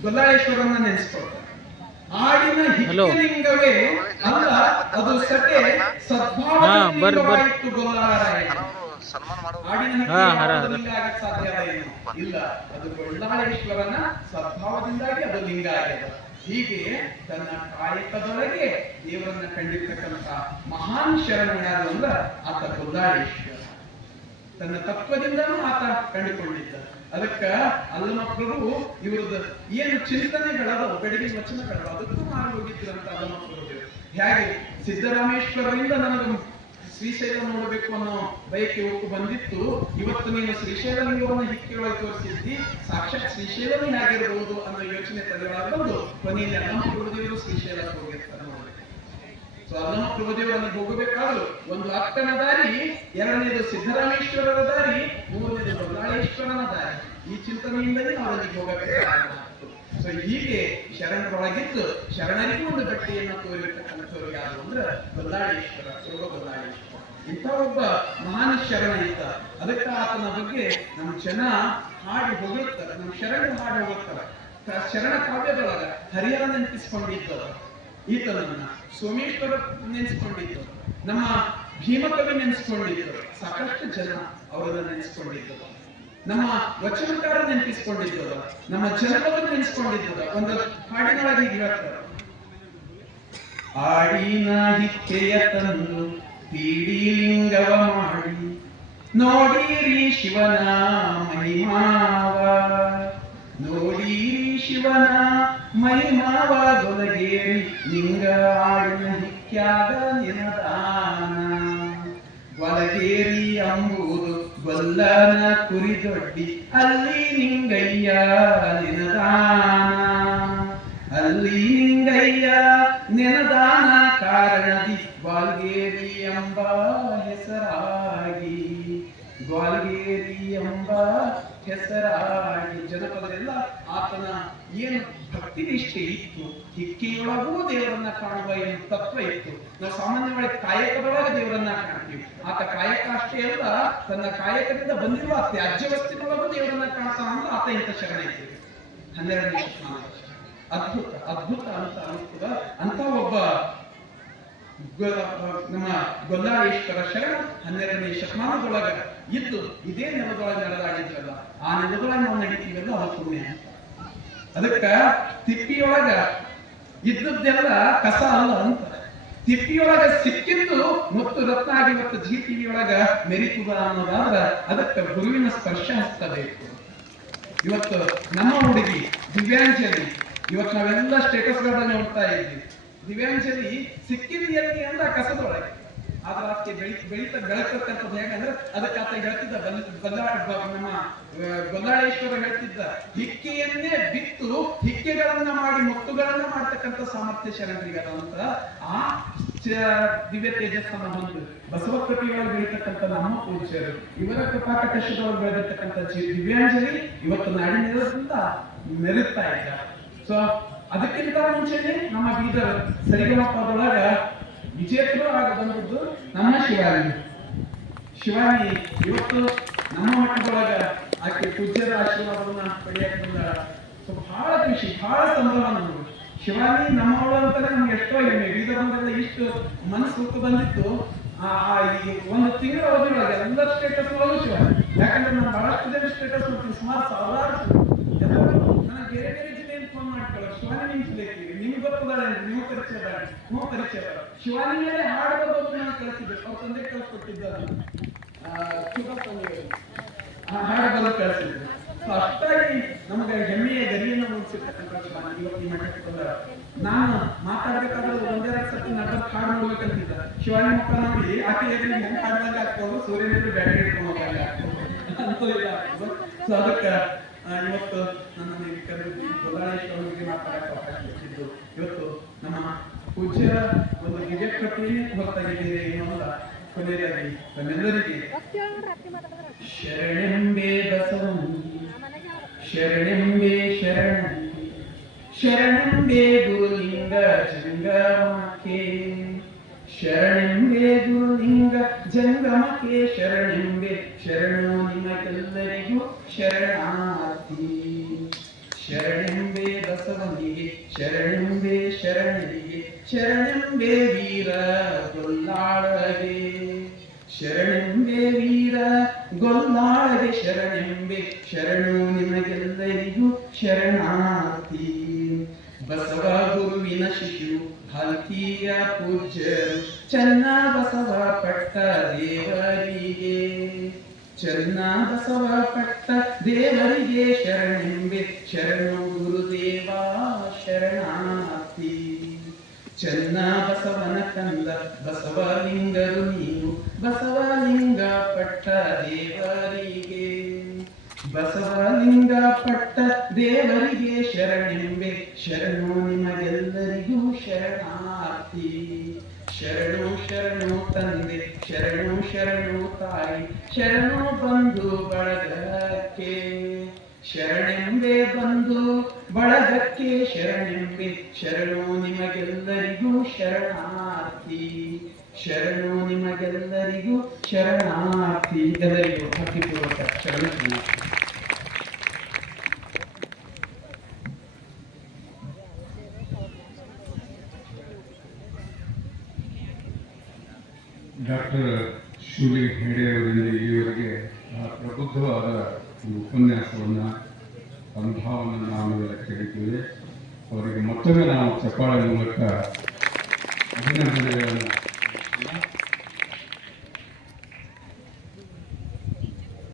ಗೊಲ್ಲಾಳೇಶ್ವರನ್ನ ನೆನೆಸ್ಕೊಳ್ತಾರೆ. ಆಡಿನ ಹಿಕ್ಕಲಿಂಗವೇ ಅಲ್ಲ ಅದು ಸತೆ ಸದ್ಭಾವದಿ ಲಿಂಗವಾಯಿತು ಗೊಲ್ಲಾಳರಾಯ. ಸಾಧ್ಯ ಇಲ್ಲ, ಅದು ಗೊಲ್ಲಾಳೇಶ್ವರನ ಸದ್ಭಾವದಿಂದಾಗಿ ಅದು ಲಿಂಗ ಆಗಿದೆ. ಹೀಗೆ ತನ್ನ ಕಾಯಕದೊಳಗೆ ದೇವರನ್ನ ಕಂಡಿರ್ತಕ್ಕಂಥ ಮಹಾನ್ ಶರಣ ಯಾರು ಅಂದ್ರ ಆತ ಗೊಲ್ಲಾಳೇಶ್ವರ. ತನ್ನ ತತ್ವದಿಂದನೂ ಆತ ಕಂಡುಕೊಂಡಿದ್ದ. ಅದಕ್ಕ ಅಲ್ಲಮ ಪ್ರಭು ಇವ್ರದ್ದು ಏನು ಚಿಂತನೆಗಳದವು, ಬೆಳಗಿನ ವಚನಗಳು ಅದಕ್ಕೂ ಮಾರು ಹೋಗಿದ್ರಂತ ಅಲ್ಲಮ ಪ್ರಭು. ಹೇಗೆ ಸಿದ್ದರಾಮೇಶ್ವರರಿಂದ ನನಗೆ ಶ್ರೀಶೈಲ ನೋಡಬೇಕು ಅನ್ನೋ ಬಯಕೆ ಒಪ್ಪು ಬಂದಿತ್ತು, ಇವತ್ತು ನೀನು ಶ್ರೀಶೈಲ ಲಿಂಗವನ್ನು ಹಿಕ್ಕಿಯೊಳಗೆ ತೋರಿಸಿದ್ದಿ, ಸಾಕ್ಷಾತ್ ಶ್ರೀಶೈಲವೇ ಹೇಗಿರಬಹುದು ಅನ್ನೋ ಯೋಚನೆ ತಲೆಯೊಳಗೆ ಬಂದು ಕೊನೆಯಲ್ಲಿ ಅಲ್ಲಮ ಪ್ರಭುದೇವರು ಶ್ರೀಶೈಲಕ್ಕೆ ಹೋಗಿರ್ತಾರೆ. ಸೊ ಅಲ್ಲಮ ಪ್ರಭುದೇವರನ್ನು ಹೋಗಬೇಕಾದ್ರು ಒಂದು ಅಕ್ಕನ ದಾರಿ, ಎರಡನೇದು ಸಿದ್ದರಾಮೇಶ್ವರರ ದಾರಿ, ಮೂರನೇದು ಗೊಲ್ಲಾಳೇಶ್ವರನ ದಾರಿ. ಈ ಚಿಂತನೆಯಿಂದಲೇ ನಾವು ಅಲ್ಲಿಗೆ ಹೋಗಬೇಕಾಗಿತ್ತು. ಸೊ ಹೀಗೆ ಶರಣರೊಳಗಿದ್ದು ಶರಣರಿಗೂ ಒಂದು ಬಟ್ಟೆಯನ್ನು ತೋರಿರ್ತಕ್ಕಂಥವ್ರು ಯಾರು ಅಂದ್ರೆ ಗೊಲ್ಲಾಳೇಶ್ವರ, ಗೊಲ್ಲಾಳೇಶ್ವರ. ಇಂಥ ಒಬ್ಬ ಮಹಾನ್ ಶರಣ ಇದ್ದ. ಅದಕ್ಕೆ ಆತನ ಬಗ್ಗೆ ನಮ್ಮ ಜನ ಹಾಡಿ ಹೊಗಳ್ತಾರೆ, ನಮ್ಮ ಶರಣರು ಹಾಡಿ ಹೋಗ್ತಾರೆ. ಶರಣ ಕಾವ್ಯದೊಳಗ ಹರಿಹರ ನೆನಪಿಸ್ಕೊಂಡಿದ್ದವ ಈತನನ್ನ, ಸೋಮೇಶ್ವರ ನೆನೆಸ್ಕೊಂಡಿದ್ದರು, ನಮ್ಮ ಭೀಮಕವಿ ನೆನೆಸ್ಕೊಂಡಿದ್ದರು, ಸಾಕಷ್ಟು ಜನ ಅವರನ್ನ ನೆನೆಸ್ಕೊಂಡಿದ್ದರು. ನಮ್ಮ ವಚನಕಾರ ನೆನಪಿಸ್ಕೊಂಡಿದ್ದದ, ನಮ್ಮ ಜನಪದರು ನೆನೆಸ್ಕೊಂಡಿದ್ದದ. ಒಂದು ಹಾಡಿನೊಳಗೆ ಹೀಗೆ ಹೇಳ್ತಾರೆ: ಆಡಿನ ಹಿಕ್ಕೆಯ ತಂದು ತೀಡಿಲಿಂಗವ ಮಾಡಿ ನೋಡಿರಿ ಶಿವನ ಮಹಿಮಾವ, ನೋಡಿರಿ ಶಿವನ ಮಹಿಮಾವ ಗೊಲಗೇರಿ ಲಿಂಗ ಆಡಿನ ಹಿಕ್ಕ್ಯಾಗ ನಿನದಾನ, ಗೊಲಗೇರಿ ಅಂಬುದು ಗೊಲ್ಲನ ಕುರಿದೊಡ್ಡಿ ಅಲ್ಲಿ ನಿಂಗಯ್ಯ ನಿನದಾನ, ಅಲ್ಲಿ ನಿಂಗಯ್ಯ ನೆನದಾನ ಕಾರಣದಿ ಗ್ವಾಲ್ಗೇರಿ ಎಂಬ ಹೆಸರಾಗಿ, ಗ್ವಾಲ್ಗೇರಿ ಎಂಬ ಹೆಸರಾಗಿ. ಜನಪದರೆಲ್ಲ ಆತನ ಏನು ಭಕ್ತಿ ನಿಷ್ಠೆ ಇತ್ತು, ಹಿಕ್ಕಿಯೊಳಗೂ ದೇವರನ್ನ ಕಾಣುವ ಏನು ತತ್ವ ಇತ್ತು. ನಾವು ಸಾಮಾನ್ಯವಾಗಿ ಕಾಯಕದೊಳಗೆ ದೇವರನ್ನ ಕಾಣ್ತೀವಿ. ಆತ ಕಾಯಕ ಅಷ್ಟೇ ಅಲ್ಲ, ತನ್ನ ಕಾಯಕದಿಂದ ಬಂದಿರುವ ತ್ಯಾಜ್ಯ ವಸ್ತುಗಳೊಳಗೂ ದೇವರನ್ನ ಕಾಣ್ತಾ ಅಂದ್ರೆ ಆತ ಇಂಥ ಶರಣ ಇದ್ದೀವಿ. 12ನೇ ಶತಮಾನ ಅದ್ಭುತ ಅದ್ಭುತ ಅಂತ ಅನಿಸ್ತದ. ಅಂತ ಒಬ್ಬ ನಮ್ಮ ಗೊಲ್ಲಾಳೇಶ್ವರ ಶರಣ 12ನೇ ಶತಮಾನದೊಳಗ ಇದ್ದು ಇದೇ ನೆಲದೊಳಗೆ ನಡೆದಾಡಿದ್ರಲ್ಲ, ಆ ನೆಲದೊಳಗೆ ನಾವು ನಡೀತೀವಲ್ಲ ಅದು ಪುಣ್ಯ. ಅದಕ್ಕ ತಿಪ್ಪಿಯೊಳಗ ಇದ್ದದ್ದೆಲ್ಲ ಕಸ ಅಲ್ಲ ಅಂತ, ತಿಪ್ಪಿಯೊಳಗ ಸಿಕ್ಕಿದ್ದು ಮತ್ತು ರತ್ನ ಆಗಿ ಇವತ್ತು ಜಿ ಟಿವಿಯೊಳಗ ಮೆರಿತುದ ಅನ್ನೋದಾದ್ರ ಅದಕ್ಕೆ ಗುರುವಿನ ಸ್ಪರ್ಶ ಹಚ್ಚಬೇಕು. ಇವತ್ತು ನಮ್ಮ ಹುಡುಗಿ ದಿವ್ಯಾಂಜಲಿ, ಇವತ್ತು ನಾವೆಲ್ಲ ಸ್ಟೇಟಸ್ಗಳನ್ನ ನೋಡ್ತಾ ಇದ್ವಿ. ದಿವ್ಯಾಂಜಲಿ ಸಿಕ್ಕಿದ ಎಲ್ಲಿ ಅಂದ್ರ ಕಸದೊಳಗೆ, ಆದ್ರೆ ಆಕೆ ಬೆಳೀತಾ ಬೆಳಕಂತದ್ದು ಹೇಗಂದ್ರೆ ಅದಕ್ಕೆ ಆತ ಹೇಳ್ತಿದ್ದ, ನಮ್ಮ ಗೊಲ್ಲಾಳೇಶ್ವರ ಹೇಳ್ತಿದ್ದ, ಹಿಕ್ಕೆಯನ್ನೇ ಬಿತ್ತು ಹಿಕ್ಕೆಗಳನ್ನ ಮಾಡಿ ಮುತ್ತುಗಳನ್ನ ಮಾಡ್ತಕ್ಕಂಥ ಸಾಮರ್ಥ್ಯ ಶರಣರಿಗದ ಅಂತ. ಆ ದಿವ್ಯ ತೇಜಸ್ಸನ್ನ ಹೊಂದು ಬಸವ ಕೃಪೆಯೊಳಗೆ ಬೆಳೀತಕ್ಕಂಥ ನಮ್ಮ ಪೂಜ್ಯರು, ಇವರ ಕೃಪಾ ಕಟಶದೊಳಗೆ ಬೆಳೆದಿರ್ತಕ್ಕಂಥ ದಿವ್ಯಾಂಜಲಿ ಇವತ್ತು ನಾಡಿನಿಂದ ಮೆರುತ್ತಾ ಇದ್ದಾರೆ. ಸೊ ಅದಕ್ಕಿಂತ ಮುಂಚೆನೆ ನಮ್ಮ ಬೀದರ್ ಸರಿಗಮಪದೊಳಗ ವಿಜೇತರು ಆಗಿ ಬಂದದ್ದು ನಮ್ಮ ಶಿವಾನಿ. ಶಿವಾನಿ ಇವತ್ತು ನಮ್ಮ ಮಟ್ಟದೊಳಗ ಆಕೆ ಪೂಜ್ಯರ ಆಶೀರ್ವಾದವನ್ನ ಪಡೆಯಕ್ಕೆ ಬಂದ. ಸೊ ಬಹಳ ಖುಷಿ, ಬಹಳ ಸಂಭ್ರಮ ನಮ್ಗೆ. ಶಿವಾನಿ ನಮ್ಮವಳು ಅಂತಾನೆ ನಮ್ಗೆ ಎಷ್ಟೋ ಹೆಮ್ಮೆ. ಬೀದರ್ನೆಲ್ಲ ಇಷ್ಟು ಮನಸ್ಸು ಹುಟ್ಟು ಬಂದಿತ್ತು. ಒಂದು ತಿಂಗಳ ಅವಧಿಯೊಳಗೆ ಎಲ್ಲ ಸ್ಟೇಟಸ್ ಒಳಗೂ ಶಿವಾನಿ. ಯಾಕಂದ್ರೆ ನಾನು ಬಹಳಷ್ಟು ಜನ ಸ್ಟೇಟಸ್ ನೋಡ್ತೀನಿ, ಸುಮಾರು ಸಾವಿರಾರು ಎಲ್ಲರೂ ನನಗೆ ಬೇರೆ ಬೇರೆ ಜಿಲ್ಲೆಯಿಂದ ಫೋನ್ ಮಾಡ್ಕೊಳ್ಳೋ, ಶಿವಾನಿ ನಿಮ್ ಜಿಲ್ಲೆಗೆ ನಿಮ್ಗೆ ಗೊತ್ತದಾಳೆ, ನೀವು ಪರಿಚಯದಾಳೆ, ನೀವು ಪರಿಚಯ. ಶಿವಾನಿ ಮೇಲೆ ಹಾಡುವುದು ನಾನು ಕಳಿಸಿದ್ದೆ, ಅವ್ರ ತಂದೆ ಕಳಿಸ್ಕೊಟ್ಟಿದ್ದ ಹಾಡು ಬರೋ ಕಳಿಸಿದ್ರು. ಸೊ ಅಷ್ಟಾಗಿ ನಮಗೆ ಹೆಮ್ಮೆಯ ಗರಿಯನ್ನು ಮೂಡಿಸಿರ್ತಕ್ಕಂಥ ಶಿವಾನಿ ಇವತ್ತು ಈ ಮಟ್ಟಕ್ಕೆ ಬಂದ. ನಾನು ಮಾತಾಡ್ಬೇಕಾದ್ರೆ ಒಂದೆರಡು ಸತಿ ನಟರ್ ಹಾಡು ನೋಡ್ಬೇಕಂತಿದ್ದ. ಶಿವಾನಿ ಮಕ್ಕ ನೋಡಿ ಆಕೆ ಹೆಂಗೆ ಹಾಡ್ದಂಗೆ ಆಗ್ಬೋದು, ಸೂರ್ಯನಲ್ಲಿ ಬ್ಯಾಟರಿ ಇಟ್ಕೊಂಡಾಗ ಅಂತೂ ಇಲ್ಲ. ಸೊ ಅದಕ್ಕೆ ಇವತ್ತು ನನ್ನನ್ನು ಕರೆದು ಗೊಲ್ಲಾಳೇಶ್ವರರಿಗೆ ಮಾತಾಡಕ್ಕೆ ಅವಕಾಶ ಸಿಕ್ಕಿದ್ದು. ಇವತ್ತು ನಮ್ಮ ಪೂಜ್ಯರ ಒಂದು ವಿಜಯ ಕೃಪೆಯೇ ಹೊರತಾಗಿದ್ದೇವೆ ಎನ್ನುವುದ ಕೊನೆಯದಾಗಿ ನಮ್ಮೆಲ್ಲರಿಗೆ ಶರಣೆಂಬೆ ಬಸವನಿಗೆ, ಶರಣೆಂಬೆ ಶರಣನಿಗೆ, ಶರಣೆಂಬೆ ಗುರುಲಿಂಗ ಜಂಗಮಕ್ಕೆ, ಶರಣೆಂಬೆ ಗುರುಲಿಂಗ ಜಂಗಮಕ್ಕೆ, ಶರಣೆಂಬೆ ಶರಣು ನಿಮಗೆಲ್ಲರಿಗೂ ಶರಣಾರ್ಥಿ. ಶರಣೆಂಬೆ ಬಸವನಿಗೆ, ಶರಣೆಂಬೆ ಶರಣರಿಗೆ, ಶರಣೆಂಬೆ ವೀರ ಗೊಲ್ಲಾಳಗೆ, ಶರಣೆಂಬೆ ವೀರ ಗೊಲ್ಲಾಳಗೆ, ಶರಣೆಂಬೆ ಶರಣು ನಿಮಗೆಲ್ಲರಿಗೂ ಶರಣಾರ್ಥಿ. ಬಸವ ಗುರುವಿನ ಶಿಶು ಹಲ್ಕಿಯ ಪೂಜ್ಯರು ಚನ್ನ ಬಸವ ಪಟ್ಟ ದೇವರಿಗೆ, ಚನ್ನ ಬಸವ ಪಟ್ಟ ದೇವರಿಗೆ ಶರಣೆಂಬೆ, ಶರಣು ಗುರುದೇವ ಶರಣಾರ್ಥಿ. ಚನ್ನ ಬಸವನ ಕಂದ ಬಸವಲಿಂಗರು ನೀವು, ಬಸವಲಿಂಗ ಪಟ್ಟ ದೇವರಿಗೆ, ಬಸವಲಿಂಗ ಪಟ್ಟ ದೇವರಿಗೆ ಶರಣೆಂಬೆ, ಶರಣು ನಿಮಗೆಲ್ಲರಿಗೂ ಶರಣಾರ್ಥಿ. ಶರಣು ಶರಣು ತಂದೆ, ಶರಣು ಶರಣು ತಾಯಿ, ಶರಣು ಬಂಧು ಬಳಗಕ್ಕೆ, ಶರಣೆಂಬೆ ಬಂಧು ಬಳಗಕ್ಕೆ ಶರಣೆಂಬೆ, ಶರಣು ನಿಮಗೆಲ್ಲರಿಗೂ ಶರಣಾರ್ಥಿ. ಶರಣು ನಿಮಗೆಲ್ಲರಿಗೂ ಶರಣಾರ್ಥಿ. ಎಲ್ಲರಿಗೂ ಭಕ್ತಿಪೂರ್ವಕ ಶರಣ. ಡಾಕ್ಟರ್ ಶೂಲಿ ಹೆಡೆ ಅವರಿಂದ ಈವರೆಗೆ ಪ್ರಬುದ್ಧವಾದ ಈ ಉಪನ್ಯಾಸವನ್ನು ಅನುಭವವನ್ನು ನಾವೆಲ್ಲ ಕೇಳಿದ್ದೇವೆ. ಅವರಿಗೆ ಮತ್ತೊಮ್ಮೆ ನಾವು ಚಪ್ಪಾಳೆ ಮೂಲಕ ಅಭಿನಂದನೆಗಳನ್ನು